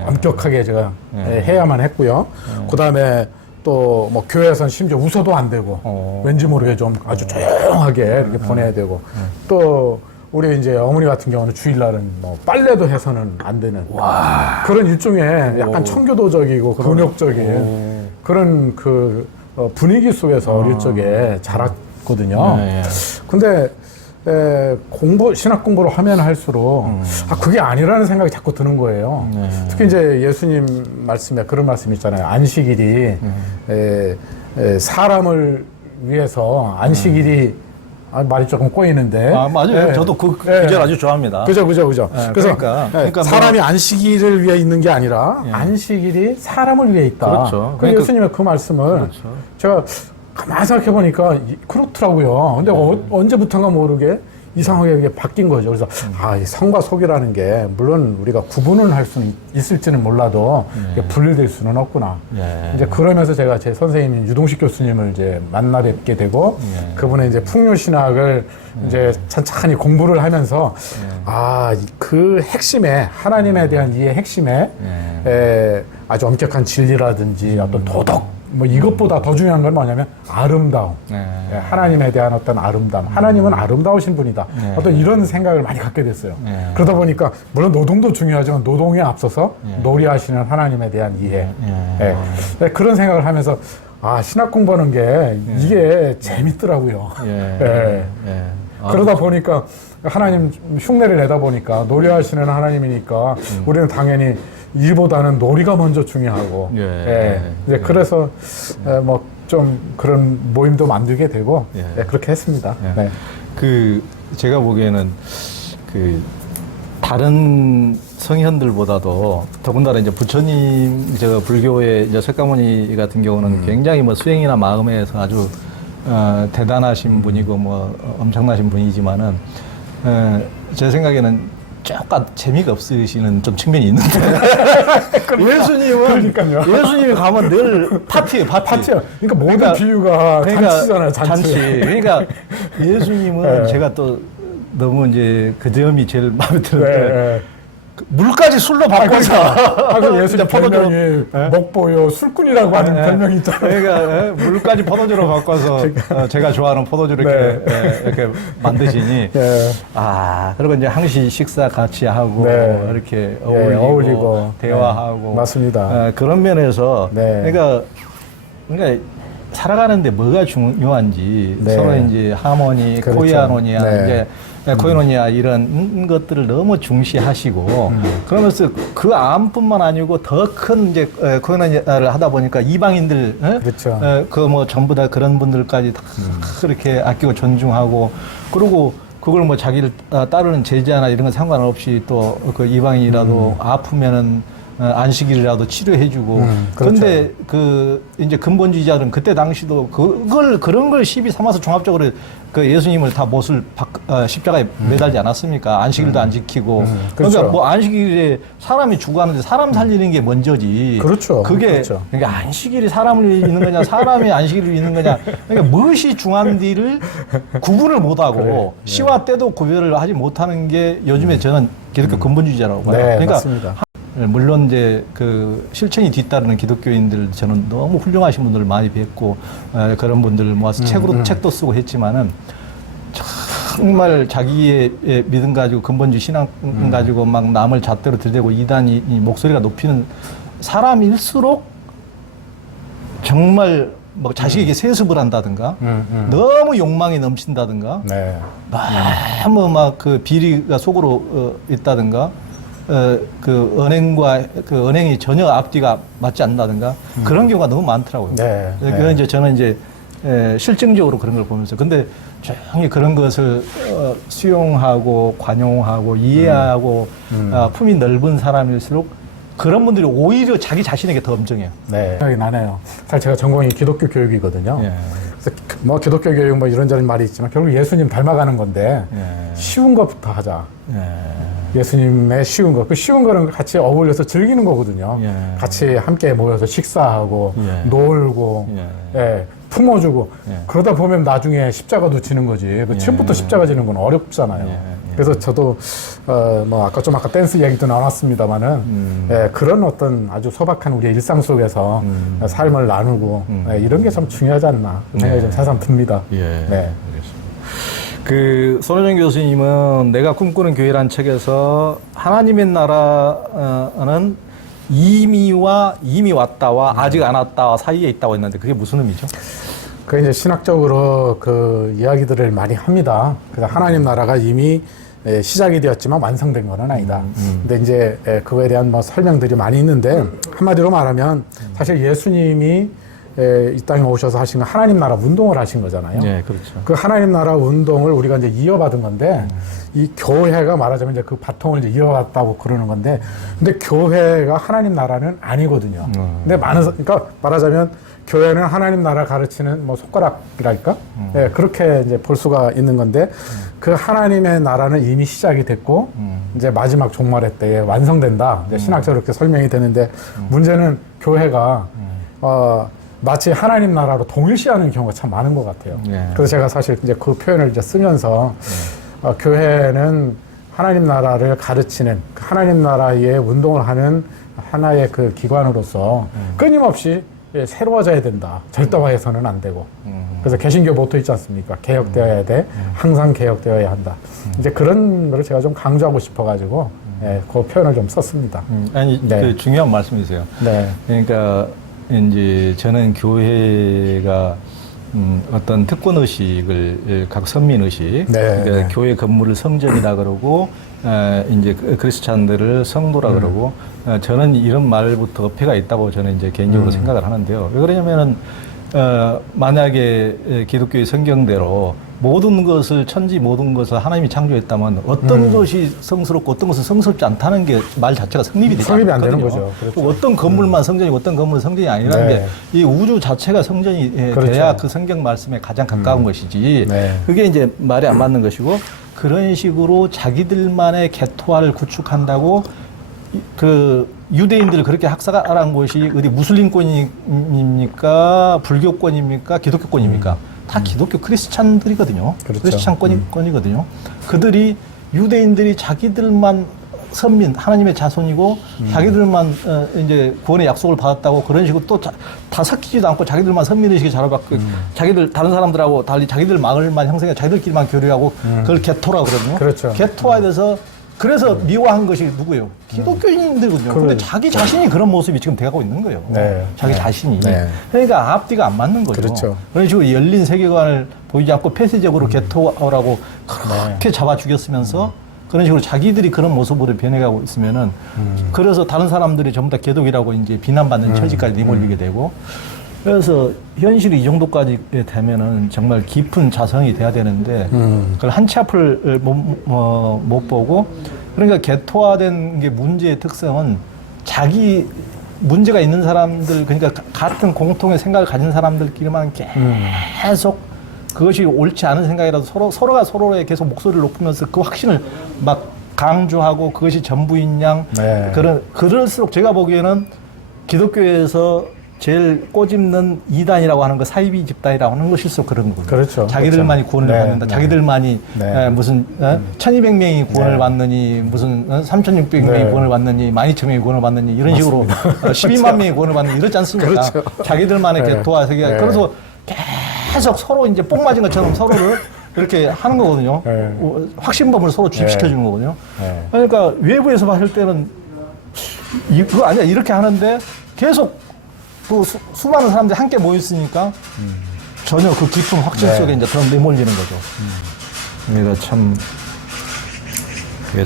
엄격하게 제가 해야만 했고요. 그 다음에 또 뭐 교회에서는 심지어 웃어도 안 되고 왠지 모르게 좀 아주 조용하게 이렇게 보내야 되고 또 우리 이제 어머니 같은 경우는 주일날은 뭐 빨래도 해서는 안 되는 그런 일종의 약간 청교도적이고 곤욕적인 그런 그 분위기 속에서 어릴 적에 자랐거든요. 근데 신학 공부를 하면 할수록 그게 아니라는 생각이 자꾸 드는 거예요. 특히 이제 예수님 말씀에 그런 말씀 있잖아요. 안식일이 사람을 위해서 안식일이 말이 조금 꼬이는데. 맞아요. 저도 그 구절 아주 좋아합니다. 그죠. 그래서 그러니까 사람이 안식일을 위해 있는 게 아니라 안식일이 사람을 위해 있다. 그렇죠. 그러니까 예수님의 그 말씀을 그렇죠. 제가 가만히 생각해 보니까 그렇더라고요. 근데 언제부턴가 모르게 이상하게 이게 바뀐 거죠. 그래서 이 성과 속이라는 게 물론 우리가 구분은 할 수는 있을지는 몰라도 이게 분리될 수는 없구나. 이제 그러면서 제가 제 선생님인 유동식 교수님을 이제 만나 뵙게 되고 그분의 이제 풍요신학을 이제 천천히 공부를 하면서 그 핵심에 하나님에 대한 이해 핵심에 아주 엄격한 진리라든지 어떤 도덕 뭐 이것보다 더 중요한 건 뭐냐면 아름다움. 하나님에 대한 어떤 아름다움. 하나님은 아름다우신 분이다. 어떤 이런 생각을 많이 갖게 됐어요. 그러다 보니까 물론 노동도 중요하지만 노동에 앞서서 놀이하시는 하나님에 대한 이해. 그런 생각을 하면서 신학 공부하는 게 이게 재밌더라고요. 그러다 보니까 하나님 흉내를 내다 보니까 놀이하시는 하나님이니까 우리는 당연히 일보다는 놀이가 먼저 중요하고, 이제 그래서 뭐 좀 그런 모임도 만들게 되고 그렇게 했습니다. 제가 보기에는 다른 성현들보다도 더군다나 이제 부처님 불교의 이제 석가모니 같은 경우는 굉장히 뭐 수행이나 마음에서 아주 대단하신 분이고 뭐 엄청나신 분이지만은 제 생각에는 조금 재미가 없으시는 좀 측면이 있는데 예수님이 가면 늘 파티예요. 그러니까 모든 비유가 잔치잖아요. 잔치. 그러니까 예수님은 제가 또 너무 이제 그 점이 제일 마음에 들었는데 물까지 술로 바꿔서 예수님 별명이 먹보요 술꾼이라고 하는 별명이 있잖아요. 그러니까 물까지 포도주로 바꿔서 제가 좋아하는 포도주를 이렇게 만드시니 그리고 이제 항시 식사 같이 하고 이렇게 어울리고 대화하고 맞습니다. 그런 면에서 그러니까 살아가는데 뭐가 중요한지 서로 이제 하모니, 코이아노니아 이제 코이노니아 이런 것들을 너무 중시하시고 그러면서 그 암뿐만 아니고 더 큰 이제 코이노니아를 하다 보니까 이방인들 그 뭐 전부 다 그런 분들까지 다 그렇게 아끼고 존중하고 그리고 그걸 뭐 자기를 따르는 제자나 이런 건 상관없이 또 그 이방인이라도 아프면은 안식일이라도 치료해주고. 그런데 이제 근본주의자들은 그때 당시도 그런 걸 시비 삼아서 종합적으로 그 예수님을 다 못을 십자가에 매달지 않았습니까? 안식일도 안 지키고. 그러니까 뭐 안식일에 사람이 죽어가는데 사람 살리는 게 먼저지. 그러니까 안식일이 사람을 위해 있는 거냐, 사람이 안식일을 위해 있는 거냐. 그러니까 무엇이 중요한지를 구분을 못하고 시와 때도 구별을 하지 못하는 게 요즘에 저는 기독교 근본주의자라고 봐요. 그러니까 맞습니다. 물론 이제 그 실천이 뒤따르는 기독교인들 저는 너무 훌륭하신 분들을 많이 뵙고 그런 분들을 모아서 책도 쓰고 했지만은 정말 자기의 믿음 가지고 근본주의 신앙 가지고 막 남을 잣대로 들이대고 이단이 목소리가 높이는 사람일수록 정말 뭐 자식에게 세습을 한다든가 너무 욕망이 넘친다든가 너무 막 그 비리가 속으로 있다든가 그 은행이 전혀 앞뒤가 맞지 않는다든가 그런 경우가 너무 많더라고요. 그래서 이제 저는 이제 실증적으로 그런 걸 보면서 근데 조용히 그런 것을 수용하고 관용하고 이해하고 품이 넓은 사람일수록 그런 분들이 오히려 자기 자신에게 더 엄정해요. 생각이 나네요. 사실 제가 전공이 기독교 교육이거든요. 그래서 뭐 기독교 교육 뭐 이런저런 말이 있지만 결국 예수님 닮아가는 건데 쉬운 것부터 하자. 예수님의 쉬운 거. 그 쉬운 거는 같이 어울려서 즐기는 거거든요. 같이 함께 모여서 식사하고, 놀고, 품어주고. 그러다 보면 나중에 십자가도 지는 거지. 처음부터 십자가 지는 건 어렵잖아요. 그래서 저도, 뭐, 아까 댄스 얘기도 나눴습니다만은, 그런 어떤 아주 소박한 우리의 일상 속에서 삶을 나누고, 이런 게 참 중요하지 않나. 그 생각이 좀 새삼 듭니다. 손호정 교수님은 내가 꿈꾸는 교회란 책에서 하나님의 나라는 이미 왔다와 아직 안 왔다와 사이에 있다고 했는데 그게 무슨 의미죠? 그 이제 신학적으로 그 이야기들을 많이 합니다. 그래서 하나님 나라가 이미 시작이 되었지만 완성된 건 아니다. 근데 이제 그거에 대한 뭐 설명들이 많이 있는데 한마디로 말하면 사실 예수님이 이 땅에 오셔서 하신 건 하나님 나라 운동을 하신 거잖아요. 네, 그렇죠. 그 하나님 나라 운동을 우리가 이제 이어받은 건데 이 교회가 말하자면 이제 그 바통을 이제 이어받았다고 그러는 건데 근데 교회가 하나님 나라는 아니거든요. 근데 그러니까 말하자면 교회는 하나님 나라 가르치는 뭐 손가락이랄까? 네, 그렇게 이제 볼 수가 있는 건데 그 하나님의 나라는 이미 시작이 됐고 이제 마지막 종말의 때에 완성된다. 이제 신학적으로 그렇게 설명이 되는데 문제는 교회가 마치 하나님 나라로 동일시하는 경우가 참 많은 것 같아요. 예. 그래서 제가 사실 이제 그 표현을 이제 쓰면서 교회는 하나님 나라를 가르치는 하나님 나라의 운동을 하는 하나의 그 기관으로서 끊임없이 새로워져야 된다. 절대화해서는 안 되고. 그래서 개신교 모토 있지 않습니까? 개혁되어야 돼. 항상 개혁되어야 한다. 이제 그런 거를 제가 좀 강조하고 싶어가지고 그 표현을 좀 썼습니다. 아니, 네. 그 중요한 말씀이세요. 네. 그러니까 이제 저는 교회가 어떤 특권 의식을 각 선민 의식, 네, 그러니까 네. 교회 건물을 성전이라 그러고 이제 크리스찬들을 성도라 그러고 저는 이런 말부터 어폐가 있다고 저는 이제 개인적으로 생각을 하는데요. 왜 그러냐면은 만약에 기독교의 성경대로 모든 것을 천지 모든 것을 하나님이 창조했다면 어떤 것이 성스럽고 어떤 것은 성스럽지 않다는 게 말 자체가 성립이 되지 성립이 안 되는 않거든요. 거죠. 그렇죠. 어떤 건물만 성전이고 어떤 건물은 성전이 아니라는 네. 게 이 우주 자체가 성전이 그렇죠. 돼야 그 성경 말씀에 가장 가까운 것이지. 네. 그게 이제 말이 안 맞는 것이고 그런 식으로 자기들만의 개토화를 구축한다고 그 유대인들을 그렇게 학살한 곳이 어디 무슬림권입니까? 불교권입니까? 기독교권입니까? 다 기독교 크리스찬들이거든요. 그렇죠. 크리스찬권이거든요. 그들이 유대인들이 자기들만 선민 하나님의 자손이고 자기들만 이제 구원의 약속을 받았다고 그런 식으로 또 다 섞이지도 않고 자기들만 선민의식에 자로받고 자기들 다른 사람들하고 달리 자기들 마을만 형성해 자기들끼리만 교류하고 그걸 개토라고 그러거든요. 그렇죠. 개토화에 대해서 그래서 미워한 것이 누구예요? 기독교인들거든요. 근데 자기 자신이 그런 모습이 지금 돼가고 있는 거예요. 네. 자기 네. 자신이. 네. 그러니까 앞뒤가 안 맞는 거죠. 그렇죠. 그런 식으로 열린 세계관을 보이지 않고 폐쇄적으로 개토라고 그렇게 잡아 죽였으면서 그런 식으로 자기들이 그런 모습으로 변해가고 있으면은 그래서 다른 사람들이 전부 다 개독이라고 이제 비난받는 처지까지 내몰리게 되고 그래서 현실이 이 정도까지 되면은 정말 깊은 자성이 돼야 되는데 그걸 한치 앞을 못 보고 그러니까 개토화된 게 문제의 특성은 자기 문제가 있는 사람들 그러니까 같은 공통의 생각을 가진 사람들끼리만 계속 그것이 옳지 않은 생각이라도 서로가 서로의 계속 목소리를 높이면서 그 확신을 막 강조하고 그것이 전부인 양 네. 그럴수록 제가 보기에는 기독교에서 제일 꼬집는 이단이라고 하는 거 사이비 집단이라고 하는 것일수록 그런 거거든요. 그렇죠. 자기들만이 그렇죠. 구원을 네. 받는다. 네. 자기들만이 네. 무슨 1200명이 구원을 네. 받느니 무슨 3600명이 네. 구원을 받느니 12000명이 구원을 받느니 이런 식으로 12만 명이 구원을 받느니 이렇지 않습니까? 그렇죠. 자기들만의 네. 개토화 세계가 네. 그래서 계속 서로 이제 뽕 맞은 것처럼 서로를 이렇게 하는 거거든요. 네. 확신범을 서로 주입시켜 주는 거거든요. 네. 그러니까 외부에서 봤을 때는 그거 아니야 이렇게 하는데 계속 그 수많은 사람들이 함께 모여 있으니까 전혀 그 깊은 확신 네. 속에 이제 더 내몰리는 거죠. 그러니까 참.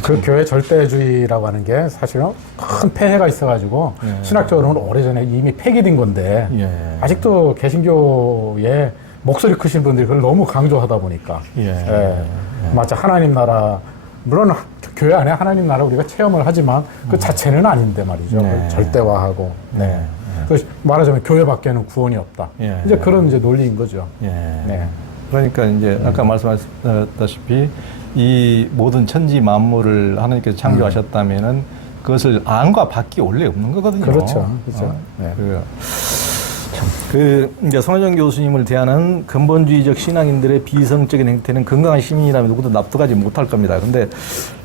그 교회 절대주의라고 하는 게 사실은 큰 폐해가 있어가지고 신학적으로는 오래전에 이미 폐기된 건데 예. 아직도 개신교에 목소리 크신 분들이 그걸 너무 강조하다 보니까 마치 하나님 나라 물론 교회 안에 하나님 나라 우리가 체험을 하지만 그 자체는 아닌데 말이죠. 네. 절대화하고 그래서 말하자면 교회 밖에는 구원이 없다. 예. 이제 그런 이제 논리인 거죠. 예. 네. 그러니까 이제 아까 말씀하셨다시피 이 모든 천지 만물을 하나님께서 창조하셨다면은 그것을 안과 밖이 원래 없는 거거든요. 그렇죠. 그렇죠. 네. 이제 손혜정 교수님을 대하는 근본주의적 신앙인들의 비성적인 행태는 건강한 시민이라면 누구도 납득하지 못할 겁니다. 근데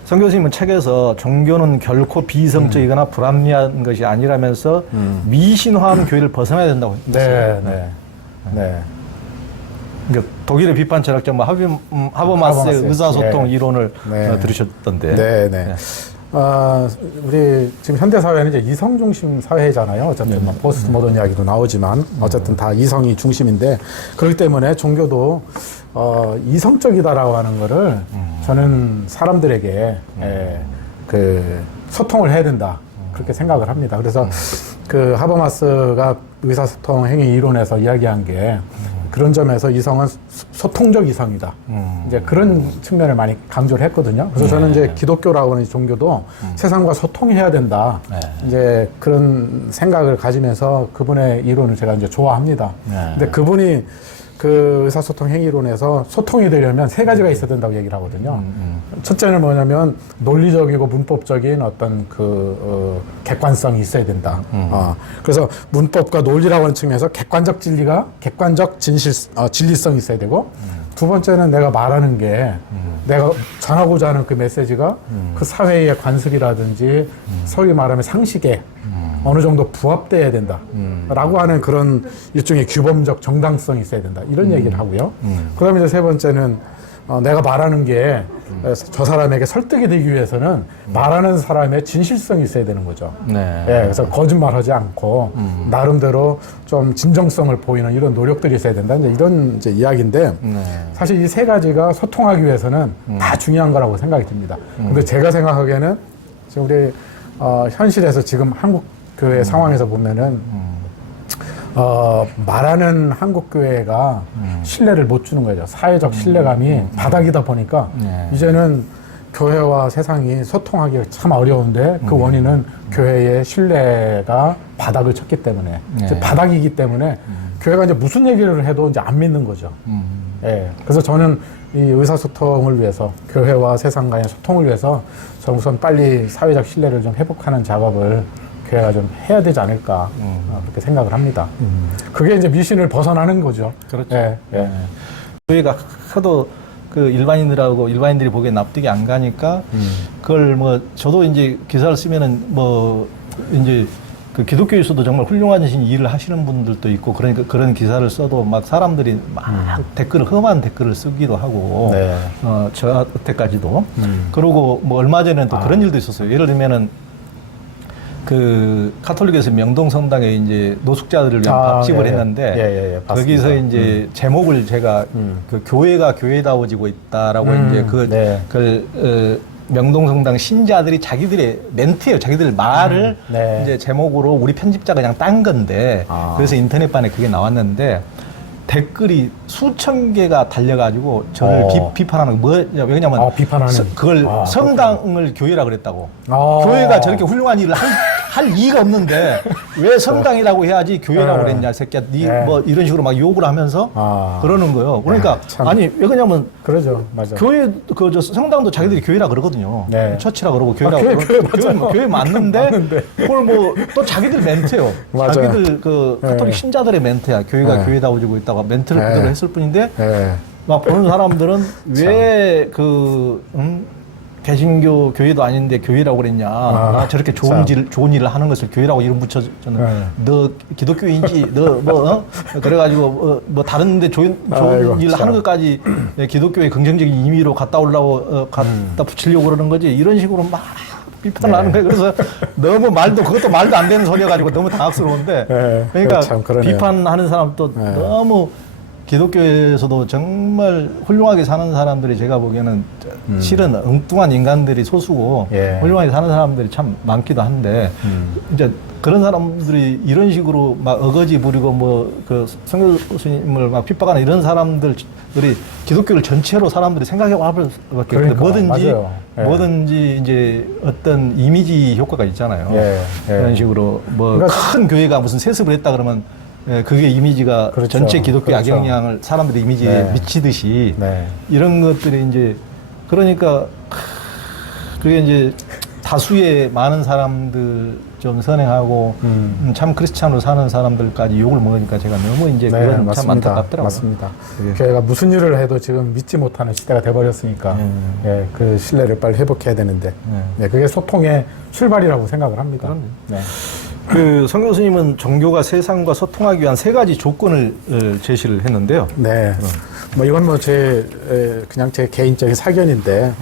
성 교수님은 책에서 종교는 결코 비성적이거나 불합리한 것이 아니라면서 미신화한 교회를 벗어나야 된다고 했어요. 네. 그러니까 독일의 비판 철학자 하버마스의 하버마스. 의사소통 네. 이론을 네. 들으셨던데. 네. 우리 지금 현대 사회는 이제 이성 중심 사회잖아요. 어쨌든 뭐 포스트 모던 이야기도 나오지만 어쨌든 다 이성이 중심인데 그렇기 때문에 종교도 이성적이다라고 하는 거를 저는 사람들에게 그 소통을 해야 된다. 그렇게 생각을 합니다. 그래서 그 하버마스가 의사소통 행위 이론에서 이야기한 게 그런 점에서 이성은 소통적 이성이다. 이제 그런 측면을 많이 강조를 했거든요. 그래서 저는 이제 기독교라고 하는 종교도 세상과 소통해야 된다. 이제 그런 생각을 가지면서 그분의 이론을 제가 이제 좋아합니다. 근데 그분이 그 의사소통 행위론에서 소통이 되려면 세 가지가 있어야 된다고 얘기를 하거든요. 첫째는 뭐냐면 논리적이고 문법적인 어떤 객관성이 있어야 된다. 그래서 문법과 논리라고 하는 측면에서 객관적 진리성이 있어야 되고 두 번째는 내가 말하는 게 내가 전하고자 하는 그 메시지가 그 사회의 관습이라든지 소위 말하면 상식에 어느 정도 부합돼야 된다. 라고 하는 그런 일종의 규범적 정당성이 있어야 된다. 이런 얘기를 하고요. 그 다음에 이제 세 번째는 내가 말하는 게 저 사람에게 설득이 되기 위해서는 말하는 사람의 진실성이 있어야 되는 거죠. 예, 그래서 거짓말하지 않고 나름대로 좀 진정성을 보이는 이런 노력들이 있어야 된다. 이런 이제 이야기인데 사실 이 세 가지가 소통하기 위해서는 다 중요한 거라고 생각이 듭니다. 근데 제가 생각하기에는 지금 우리 현실에서 지금 한국 교회 상황에서 보면은 말하는 한국 교회가 신뢰를 못 주는 거죠. 사회적 신뢰감이 바닥이다 보니까 이제는 교회와 세상이 소통하기가 참 어려운데 그 원인은 교회의 신뢰가 바닥을 쳤기 때문에 이제 바닥이기 때문에 교회가 이제 무슨 얘기를 해도 이제 안 믿는 거죠. 예. 그래서 저는 이 의사소통을 위해서 교회와 세상 간의 소통을 위해서 저는 우선 빨리 사회적 신뢰를 좀 회복하는 작업을 교회가 좀 해야 되지 않을까 그렇게 생각을 합니다. 그게 이제 미신을 벗어나는 거죠. 그렇죠. 예, 예. 교회가 하도 그 일반인들이 보기에 납득이 안 가니까 그걸 뭐 저도 이제 기사를 쓰면은 뭐 이제 그 기독교에서도 정말 훌륭하신 일을 하시는 분들도 있고 그러니까 그런 기사를 써도 막 사람들이 막 험한 댓글을 쓰기도 하고 저한테까지도 그러고 뭐 얼마 전에는 또 그런 일도 있었어요. 예를 들면은 그 카톨릭에서 명동 성당에 이제 노숙자들을 위한 밥집을 했는데 거기서 이제 제목을 제가 그 교회가 교회다워지고 있다라고 이제 명동 성당 신자들이 자기들의 멘트예요. 자기들 말을 이제 제목으로 우리 편집자가 그냥 딴 건데 그래서 인터넷판에 그게 나왔는데 댓글이 수천 개가 달려가지고 저를 비판하는 거 왜냐면 그걸 성당을 교회라 그랬다고. 교회가 저렇게 훌륭한 일을 할 이유가 없는데 왜 성당이라고 해야지 교회라고 그랬냐 새끼야 뭐 이런 식으로 막 욕을 하면서 그러는 거예요. 그러니까 아니 왜 그러냐면 그러죠. 맞아. 교회 저 성당도 자기들이 교회라 그러거든요. 처치라 그러고 교회라 교회 맞는데 그걸 뭐 또 자기들 멘트예요. 자기들 그 카톨릭 신자들의 멘트야. 교회가 교회다워지고 있다고 멘트를 그대로 했을 뿐인데 막 보는 사람들은 왜 개신교 교회도 아닌데 교회라고 그랬냐. 저렇게 좋은 일을 하는 것을 교회라고 이름 붙여줬는 너 기독교인지 너 뭐 그래가지고 뭐 다른데 좋은 일을 하는 것까지 기독교의 긍정적인 의미로 갖다 붙이려고 그러는 거지. 이런 식으로 막 비판을 하는 거예요. 그래서 너무 그것도 말도 안 되는 소리여가지고 너무 당황스러운데 그러니까 비판하는 사람도 너무 기독교에서도 정말 훌륭하게 사는 사람들이 제가 보기에는 실은 엉뚱한 인간들이 소수고 훌륭하게 사는 사람들이 참 많기도 한데 이제 그런 사람들이 이런 식으로 막 어거지 부리고 뭐 그 성교 스님을 막 핍박하는 이런 사람들이 기독교를 전체로 사람들이 생각해 와볼 수밖에 없는데 뭐든지 이제 어떤 이미지 효과가 있잖아요. 그런 식으로 뭐 큰 교회가 무슨 세습을 했다 그러면 그게 이미지가 전체 기독교 악영향을 사람들의 이미지에 미치듯이 이런 것들이 이제 그러니까 그게 이제 다수의 많은 사람들 좀 선행하고 참 크리스찬으로 사는 사람들까지 욕을 먹으니까 제가 너무 이제 그건 참 안타깝더라고요. 맞습니다. 교회가 무슨 일을 해도 지금 믿지 못하는 시대가 돼버렸으니까 그 신뢰를 빨리 회복해야 되는데 그게 소통의 출발이라고 생각을 합니다. 그 성 교수님은 종교가 세상과 소통하기 위한 세 가지 조건을 제시를 했는데요. 뭐 이건 뭐 그냥 제 개인적인 사견인데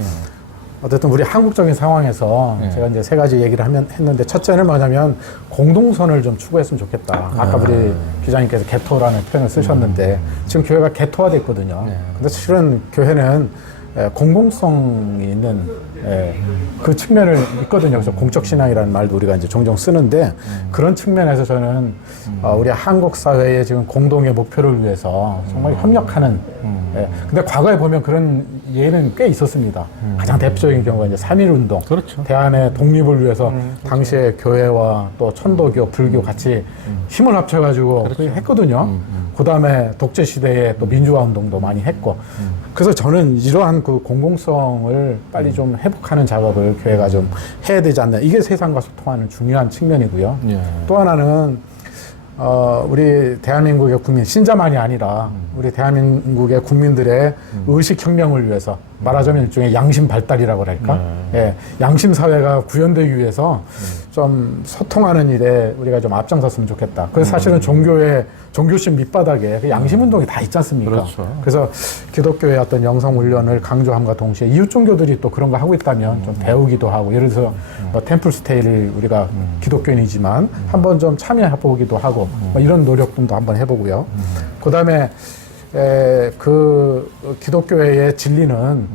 어쨌든 우리 한국적인 상황에서 네. 제가 이제 세 가지 얘기를 했는데 첫째는 뭐냐면 공동선을 좀 추구했으면 좋겠다. 아까 우리 기자님께서 개토라는 표현을 쓰셨는데 지금 교회가 개토화됐거든요. 네. 근데 실은 교회는 공공성이 있는 그 측면을 있거든요. 그래서 공적 신앙이라는 말도 우리가 이제 종종 쓰는데 그런 측면에서 저는 우리 한국 사회의 지금 공동의 목표를 위해서 정말 협력하는. 근데 과거에 보면 그런 예는 꽤 있었습니다. 가장 대표적인 경우가 이제 3.1운동. 그렇죠. 대한의 독립을 위해서 당시에 교회와 또 천도교, 불교 같이 힘을 합쳐가지고 그렇게 했거든요. 그 다음에 독재 시대에 또 민주화 운동도 많이 했고. 그래서 저는 이러한 그 공공성을 빨리 좀 회복하는 작업을 교회가 좀 해야 되지 않나. 이게 세상과 소통하는 중요한 측면이고요. 예. 또 하나는 우리 대한민국의 국민, 신자만이 아니라 우리 대한민국의 국민들의 의식혁명을 위해서 말하자면 일종의 양심 발달이라고 할까? 예, 양심 사회가 구현되기 위해서 좀 소통하는 일에 우리가 좀 앞장섰으면 좋겠다. 그래서 사실은 종교심 밑바닥에 그 양심 운동이 다 있지 않습니까? 그렇죠. 그래서 기독교의 어떤 영성 훈련을 강조함과 동시에 이웃 종교들이 또 그런 거 하고 있다면 좀 배우기도 하고, 예를 들어서 템플 스테이를 우리가 기독교인이지만 한번 좀 참여해 보기도 하고 뭐 이런 노력도 한번 해보고요. 그다음에 그 기독교의 진리는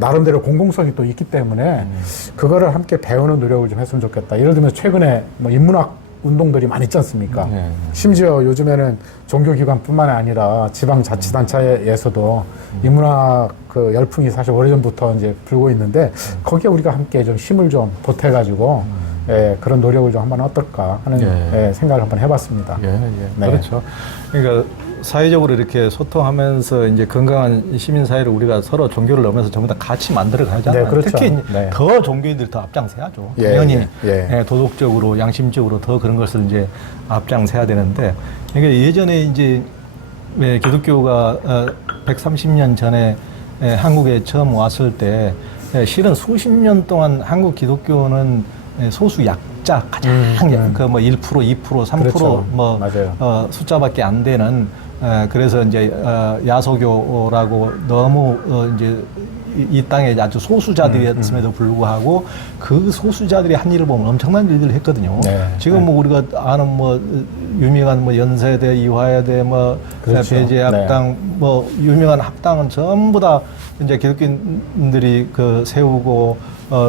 나름대로 공공성이 또 있기 때문에 그거를 함께 배우는 노력을 좀 했으면 좋겠다. 예를 들면 최근에 뭐 인문학 운동들이 많이 있지 않습니까? 심지어 요즘에는 종교기관뿐만 아니라 지방자치단체에서도 인문학 그 열풍이 사실 오래전부터 이제 불고 있는데 거기에 우리가 함께 좀 힘을 좀 보태가지고 그런 노력을 좀 한번 어떨까 하는 생각을 한번 해봤습니다. 네. 그렇죠. 그러니까 사회적으로 이렇게 소통하면서 이제 건강한 시민사회를 우리가 서로 종교를 넘어서 전부 다 같이 만들어 가잖아요. 네, 그렇죠. 특히 네. 더 종교인들이 더 앞장서야죠. 당연히 예. 도덕적으로, 양심적으로 더 그런 것을 이제 앞장서야 되는데, 그러니까 예전에 이제 기독교가 130년 전에 한국에 처음 왔을 때 실은 수십 년 동안 한국 기독교는 소수 약자 가장 그 뭐 1%, 2%, 3% 그렇죠. 뭐 숫자밖에 안 되는 그래서 이제 야소교라고 너무 이제 이 땅에 아주 소수자들이었음에도 불구하고 그 소수자들이 한 일을 보면 엄청난 일들을 했거든요. 지금 뭐 우리가 아는 뭐 유명한 뭐 연세대, 이화여대, 뭐 그렇죠. 배제학당, 뭐 유명한 학당은 전부 다 이제 기독교인들이 그 세우고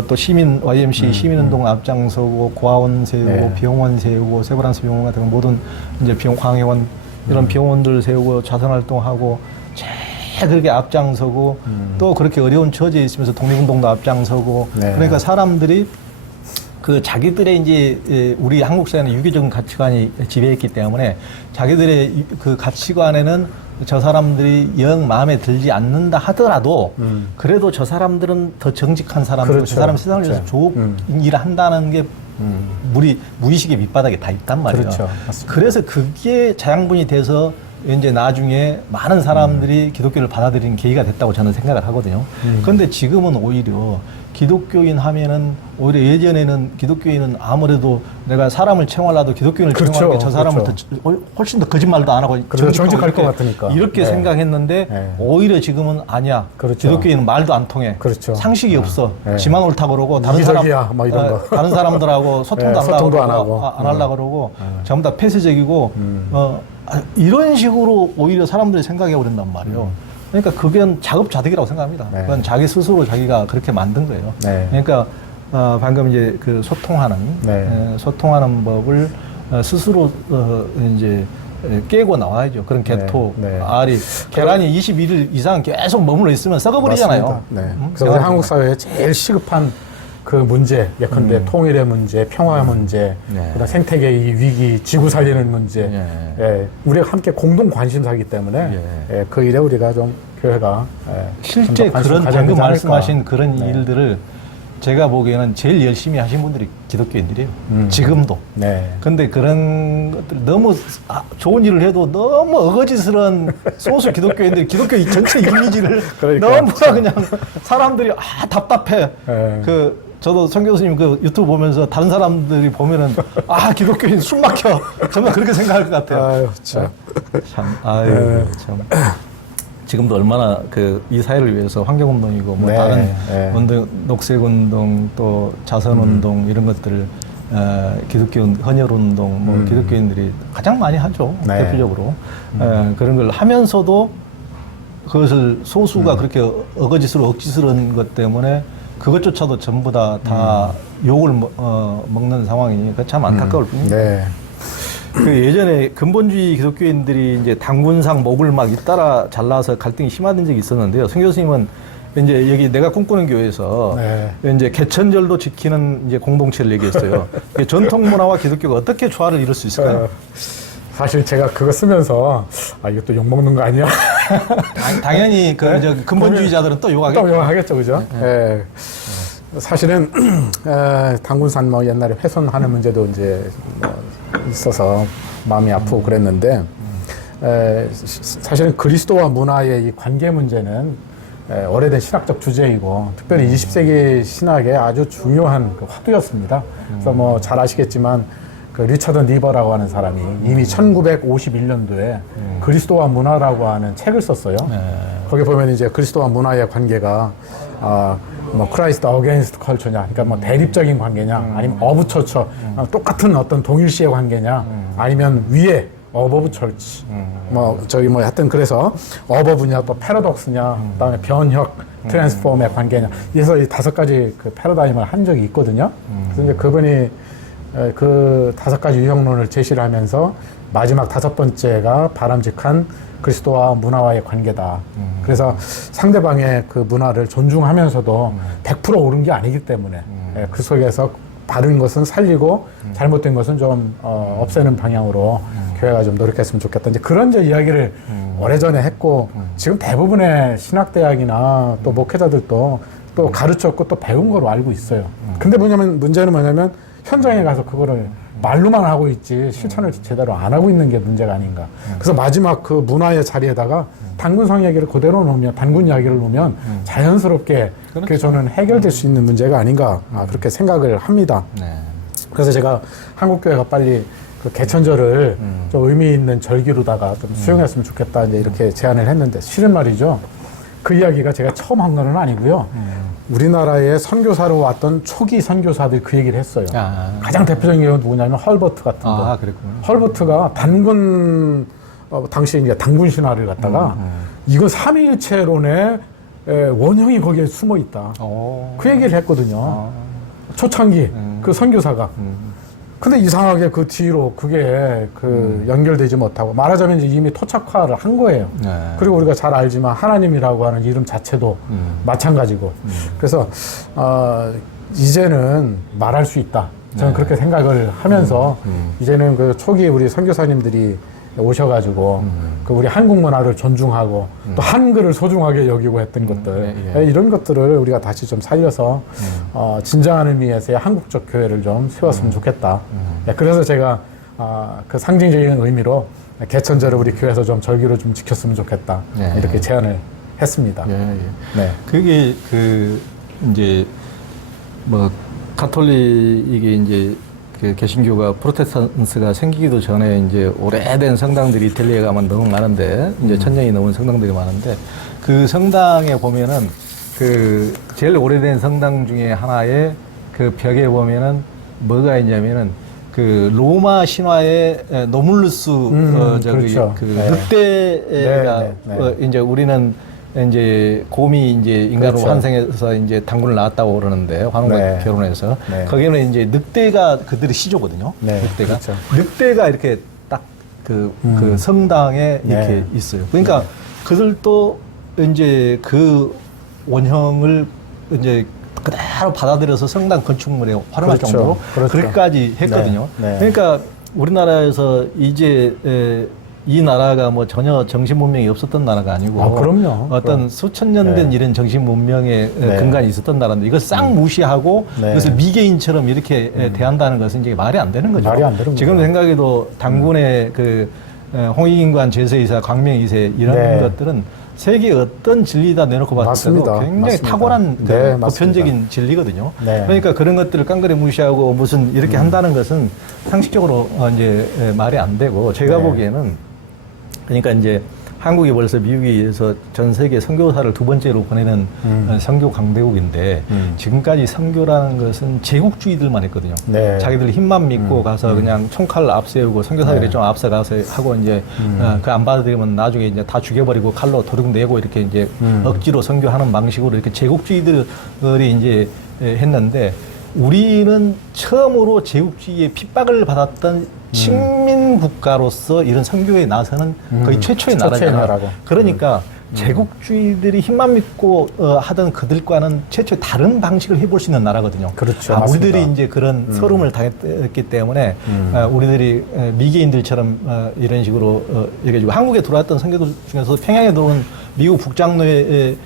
또 시민 YMC 시민운동 앞장서고 고아원 세우고 병원 세우고 세브란스 병원 같은 모든 이제 광해원 이런 병원들 세우고 자선활동하고 그렇게 앞장서고 또 그렇게 어려운 처지에 있으면서 독립운동도 앞장서고 그러니까 사람들이 그 자기들의 이제 우리 한국 사회는 유교적인 가치관이 지배했기 때문에 자기들의 그 가치관에는 저 사람들이 영 마음에 들지 않는다 하더라도 그래도 저 사람들은 더 정직한 사람들이고 그렇죠. 저 사람 세상을 위해서 좋은 일을 한다는 게 무의식의 밑바닥에 다 있단 말이에요. 그렇죠. 그래서 그게 자양분이 돼서 이제 나중에 많은 사람들이 기독교를 받아들이는 계기가 됐다고 저는 생각을 하거든요. 그런데 지금은 오히려 기독교인 하면은 오히려 예전에는 기독교인은 아무래도 내가 사람을 채용하려도 기독교인을 채용하는 게 저 사람을 더 훨씬 더 거짓말도 안 하고 정직할 것 같으니까 이렇게 생각했는데 오히려 지금은 아니야. 기독교인은 말도 안 통해. 상식이 없어. 지만 옳다 그러고 다른 사람 뭐 이런 거. 다른 사람들하고 소통도 안 하려고 그러고 전부 다 폐쇄적이고 이런 식으로 오히려 사람들이 생각해 버린단 말이에요. 그러니까 그건 작업자득이라고 생각합니다. 그건 자기 스스로 자기가 그렇게 만든 거예요. 그러니까 방금 이제 그 소통하는 법을 스스로 이제 깨고 나와야죠. 그런 개토, 알이 계란이 21일 이상 계속 머물러 있으면 썩어버리잖아요. 그래서 우리 한국 사회에 제일 시급한 그 문제, 예컨대 통일의 문제, 평화의 문제, 그다음 생태계의 위기, 지구 살리는 문제, 우리가 함께 공동 관심사이기 때문에 그 일에 우리가 좀 교회가 실제 그런 방금 말씀하신 그런 일들을 제가 보기에는 제일 열심히 하신 분들이 기독교인들이에요. 지금도. 근데 그런 것들 너무 좋은 일을 해도 너무 어거지스러운 소수 기독교인들이 기독교 전체 이미지를 너무 그냥 사람들이 답답해. 저도 성 교수님 그 유튜브 보면서 다른 사람들이 보면은 기독교인 숨 막혀. 정말 그렇게 생각할 것 같아요. 아유, 참. 참. 지금도 얼마나 그 이 사회를 위해서 환경운동이고 뭐 네, 다른 네. 운동, 녹색운동 또 자선운동 이런 것들을 기독교 헌혈운동 뭐 기독교인들이 가장 많이 하죠. 네. 대표적으로 그런 걸 하면서도 그것을 소수가 그렇게 어거지스러운 억지스러운 것 때문에 그것조차도 전부 다 욕을 먹는 상황이니 참 안타까울 뿐입니다. 네. 그 예전에 근본주의 기독교인들이 이제 당군상 목을 막 잇따라 잘라서 갈등이 심화된 적이 있었는데요. 송 교수님은 이제 여기 내가 꿈꾸는 교회에서 네. 이제 개천절도 지키는 이제 공동체를 얘기했어요. 전통 문화와 기독교가 어떻게 조화를 이룰 수 있을까요? 사실 제가 그거 쓰면서 이것도 욕 먹는 거 아니야? 당연히 저 근본주의자들은 또 욕하겠죠. 또 욕하겠죠, 그죠? 예. 사실은 당군산 뭐 옛날에 훼손하는 문제도 이제 있어서 마음이 아프고 그랬는데 사실은 그리스도와 문화의 이 관계 문제는 오래된 신학적 주제이고 특별히 20세기 신학의 아주 중요한 그 화두였습니다. 그래서 뭐 잘 아시겠지만 그 리처드 니버라고 하는 사람이 이미 1951년도에 그리스도와 문화라고 하는 책을 썼어요. 거기 보면 이제 그리스도와 문화의 관계가 뭐 크라이스트 어게인스트 컬처냐, 그러니까 뭐 대립적인 관계냐, 아니면 어부처처 똑같은 어떤 동일시의 관계냐, 아니면 위에 어버브 철치, 뭐 저기 뭐 하여튼 그래서 어버브냐 또 패러독스냐, 그다음에 변혁, 트랜스폼의 관계냐, 그래서 이 5가지 그 패러다임을 한 적이 있거든요. 그래서 이제 그분이 그 5가지 유형론을 제시를 하면서 마지막 5번째가 바람직한 그리스도와 문화와의 관계다. 그래서 상대방의 그 문화를 존중하면서도 100% 옳은 게 아니기 때문에 그 속에서 바른 것은 살리고 잘못된 것은 좀 없애는 방향으로 교회가 좀 노력했으면 좋겠다. 이제 그런 이제 이야기를 오래전에 했고 지금 대부분의 신학대학이나 또 목회자들도 또 가르쳤고 또 배운 거로 알고 있어요. 근데 문제는 뭐냐면 현장에 가서 그거를 말로만 하고 있지 실천을 제대로 안 하고 있는 게 문제가 아닌가. 그래서 마지막 그 문화의 자리에다가 단군상 이야기를 그대로 놓으면, 단군 이야기를 놓으면 자연스럽게 그게 저는 해결될 수 있는 문제가 아닌가 그렇게 생각을 합니다. 네. 그래서 제가 한국교회가 빨리 그 개천절을 좀 의미 있는 절기로다가 좀 수용했으면 좋겠다 이제 이렇게 제안을 했는데 실은 말이죠. 그 이야기가 제가 처음 한 건 아니고요. 우리나라에 선교사로 왔던 초기 선교사들이 그 얘기를 했어요. 가장 대표적인 경우는 누구냐면 헐버트 같은 거. 그랬군요. 헐버트가 단군 당시 이제 단군 신화를 갖다가 이거 삼위일체론의 원형이 거기에 숨어 있다. 그 얘기를 했거든요. 초창기 그 선교사가. 근데 이상하게 그 뒤로 그게 연결되지 못하고 말하자면 이제 이미 토착화를 한 거예요. 그리고 우리가 잘 알지만 하나님이라고 하는 이름 자체도 마찬가지고. 그래서 이제는 말할 수 있다. 저는 그렇게 생각을 하면서 이제는 그 초기 우리 선교사님들이 오셔가지고 그 우리 한국 문화를 존중하고 또 한글을 소중하게 여기고 했던 것들 이런 것들을 우리가 다시 좀 살려서 진정한 의미에서의 한국적 교회를 좀 세웠으면 좋겠다. 그래서 제가 그 상징적인 의미로 개천절을 우리 교회에서 좀 절기로 좀 지켰으면 좋겠다. 이렇게 제안을 했습니다. 네. 그게 이제 뭐 가톨릭이 이제 그 개신교가 프로테스탄트가 생기기도 전에 이제 오래된 성당들이 이탈리아에 가면 너무 많은데 이제 1000년이 넘은 성당들이 많은데 그 성당에 보면은 그 제일 오래된 성당 중에 하나의 그 벽에 보면은 뭐가 있냐면은 그 로마 신화의 노물루스 그렇죠. 그 늑대가 이제 우리는 이제 곰이 이제 인간으로 그렇죠. 환생해서 이제 당군을 낳았다고 그러는데 환웅과 결혼해서 거기는 이제 늑대가 그들의 시조거든요. 늑대가 그렇죠. 늑대가 이렇게 딱 그 성당에 이렇게 있어요. 그러니까 그들도 이제 그 원형을 이제 그대로 받아들여서 성당 건축물에 활용할 정도로 그렇게까지 했거든요. 그러니까 우리나라에서 이제 이 나라가 뭐 전혀 정신 문명이 없었던 나라가 아니고 그럼요. 어떤 수천 년 된 이런 정신 문명의 근간이 있었던 나라인데 이걸 싹 무시하고 이것을 미개인처럼 이렇게 대한다는 것은 이제 말이 안 되는 거죠. 말이 안 되는 지금 거죠. 생각해도 당군의 그 홍익인관 제세이사 광명이세 이런 것들은 세계 어떤 진리다 내놓고 봤을 때도 굉장히 탁월한 보편적인 진리거든요. 그러니까 그런 것들을 깡그리 무시하고 무슨 이렇게 한다는 것은 상식적으로 이제 말이 안 되고 제가 보기에는 그러니까 이제 한국이 벌써 미국에 의해서 전 세계 선교사를 두 번째로 보내는 선교 강대국인데 지금까지 선교라는 것은 제국주의들만 했거든요. 네. 자기들 힘만 믿고 가서 그냥 총칼을 앞세우고 선교사들이 네. 좀 앞서가서 하고 이제 그 안 받아들이면 나중에 이제 다 죽여버리고 칼로 도둑 내고 이렇게 이제 억지로 선교하는 방식으로 이렇게 제국주의들이 이제 했는데 우리는 처음으로 제국주의의 핍박을 받았던 식민 국가로서 이런 선교에 나서는 거의 최초의 나라잖아요. 그러니까 제국주의들이 힘만 믿고 하던 그들과는 최초의 다른 방식을 해볼 수 있는 나라거든요. 그렇죠. 우리들이 이제 그런 서름을 당했기 때문에 우리들이 미개인들처럼 이런 식으로 얘기해주고 한국에 들어왔던 선교들 중에서 평양에 들어온 미국 북장로의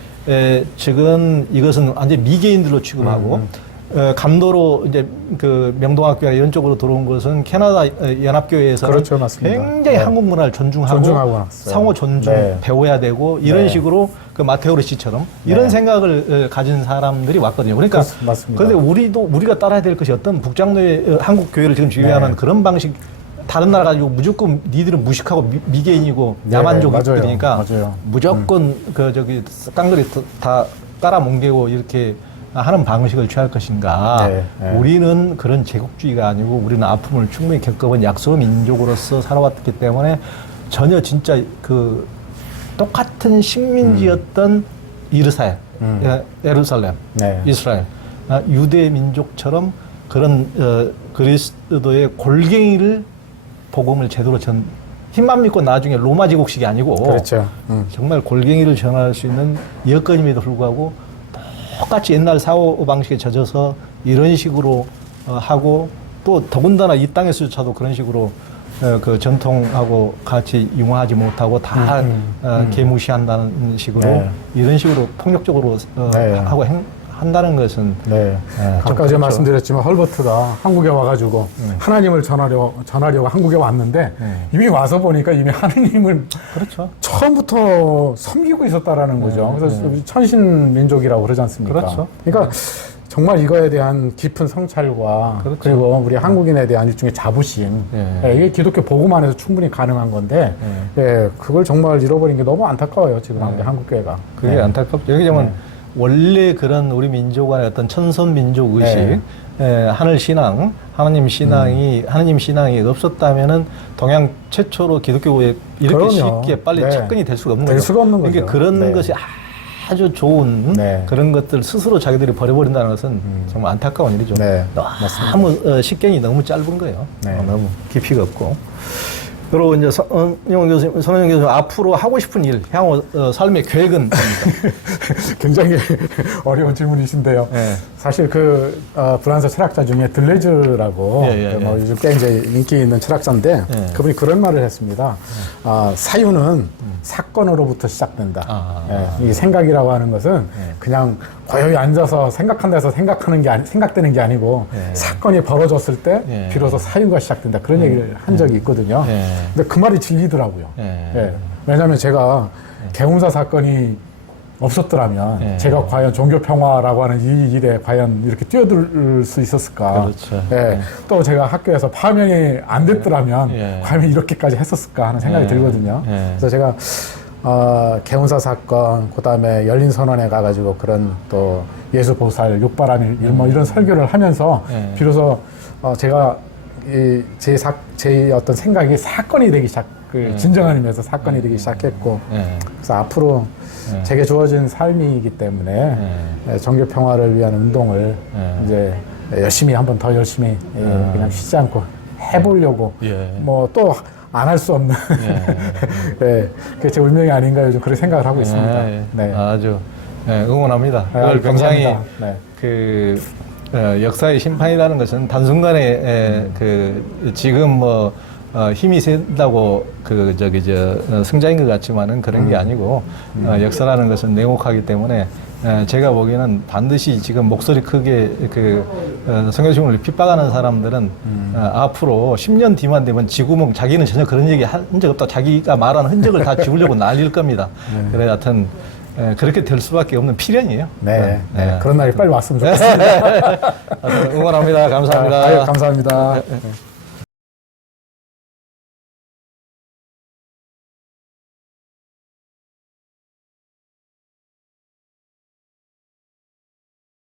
측은 이것은 완전 미개인들로 취급하고 감도로 이제 그 명동학교나 이런 쪽으로 들어온 것은 캐나다 연합교회에서 그렇죠, 맞습니다. 굉장히 네. 한국 문화를 존중하고 존중하고 상호 존중 네. 배워야 되고 이런 네. 식으로 그 마테오르 씨처럼 이런 네. 생각을 가진 사람들이 왔거든요. 그러니까 맞습니다. 그런데 우리가 따라야 될 것이 어떤 북장로의 한국 교회를 지금 지휘하는 네. 그런 방식 다른 나라 가지고 무조건 니들은 무식하고 미개인이고 네, 야만족이니까 맞아요. 무조건 그 저기 깡그리 다 따라 뭉개고 이렇게 하는 방식을 취할 것인가. 네, 네. 우리는 그런 제국주의가 아니고 우리는 아픔을 충분히 겪어본 약소 민족으로서 살아왔기 때문에 전혀 진짜 그 똑같은 식민지였던 이스라엘, 예루살렘, 네. 이스라엘, 유대 민족처럼 그런 그리스도의 골갱이를 복음을 제대로 힘만 믿고 나중에 로마 제국식이 아니고 그렇죠. 정말 골갱이를 전할 수 있는 여건임에도 불구하고 똑같이 옛날 사고 방식에 젖어서 이런 식으로 하고 또 더군다나 이 땅에서조차도 그런 식으로 그 전통하고 같이 융화하지 못하고 다 개무시한다는 식으로 네. 이런 식으로 폭력적으로 네. 하고 한다는 것은 네. 아까 그렇죠. 제가 말씀드렸지만 헐버트가 한국에 와가지고 하나님을 전하려고 한국에 왔는데 이미 와서 보니까 이미 하나님을 그렇죠. 처음부터 섬기고 있었다라는 거죠. 그래서 천신민족이라고 그러지 않습니까? 그렇죠. 그러니까 정말 이거에 대한 깊은 성찰과 그렇죠. 그리고 우리 한국인에 대한 일종의 자부심 예, 이게 기독교 복음 안에서 충분히 가능한 건데 예, 그걸 정말 잃어버린 게 너무 안타까워요. 지금 우리 한국교회가. 그게 안타깝죠. 여기 보면 원래 그런 우리 민족 안의 어떤 천선 민족 의식, 하늘 신앙, 하나님 신앙이 없었다면은 동양 최초로 기독교에 이렇게 그럼요. 쉽게 빨리 네. 접근이 될 수가 없는 될 거죠. 수가 없는 그러니까 거죠. 그런 네. 것이 아주 좋은 그런 것들 스스로 자기들이 버려버린다는 것은 정말 안타까운 일이죠. 네. 너무 식견이 너무 짧은 거예요. 네. 너무 깊이가 없고. 그리고 이제 선영 교수님 앞으로 하고 싶은 일, 향후 삶의 계획은 굉장히 어려운 질문이신데요. 네. 사실 그 프랑스 철학자 중에 들레즈라고 뭐 요즘 꽤 이제 인기 있는 철학자인데 그분이 그런 말을 했습니다. 사유는 사건으로부터 시작된다. 이 생각이라고 하는 것은 그냥 고요히 앉아서 생각한다 해서 생각되는 게 아니고 사건이 벌어졌을 때 비로소 사유가 시작된다. 그런 얘기를 한 적이 있거든요. 근데 그 말이 진리더라고요. 왜냐하면 제가 개운사 사건이 없었더라면 제가 과연 종교평화라고 하는 이 일에 과연 이렇게 뛰어들 수 있었을까. 그렇죠. 또 제가 학교에서 파면이 안 됐더라면 과연 이렇게까지 했었을까 하는 생각이 들거든요. 그래서 제가 개운사 사건, 그 다음에 열린선언에 가가지고 그런 또 예수보살, 육바라밀 뭐 이런 설교를 하면서 비로소 제가 제 어떤 생각이 사건이 되기 진정한 의미에서 사건이 되기 시작했고 그래서 앞으로 제게 주어진 삶이기 때문에 종교 평화를 위한 운동을 이제 열심히 한번 더 열심히 그냥 쉬지 않고 해보려고 뭐 또 안 할 수 없는 그게 제 운명이 아닌가 요즘 그렇게 생각을 하고 있습니다. 네. 아주 응원합니다. 그걸 굉장히 그 역사의 심판이라는 것은 단순간에 그 지금 뭐 힘이 센다고 승자인 것 같지만은 그런 게 아니고 역사라는 것은 냉혹하기 때문에 제가 보기에는 반드시 지금 목소리 크게 성교신을 핍박하는 사람들은 앞으로 10년 뒤만 되면 지구멍 자기는 전혀 그런 얘기 한 적 없다. 자기가 말한 흔적을 다 지우려고 난릴 겁니다. 그래 하여튼 그렇게 될 수밖에 없는 필연이에요. 네. 그런 날이 빨리 왔으면 좋겠습니다. 응원합니다. 감사합니다. 감사합니다.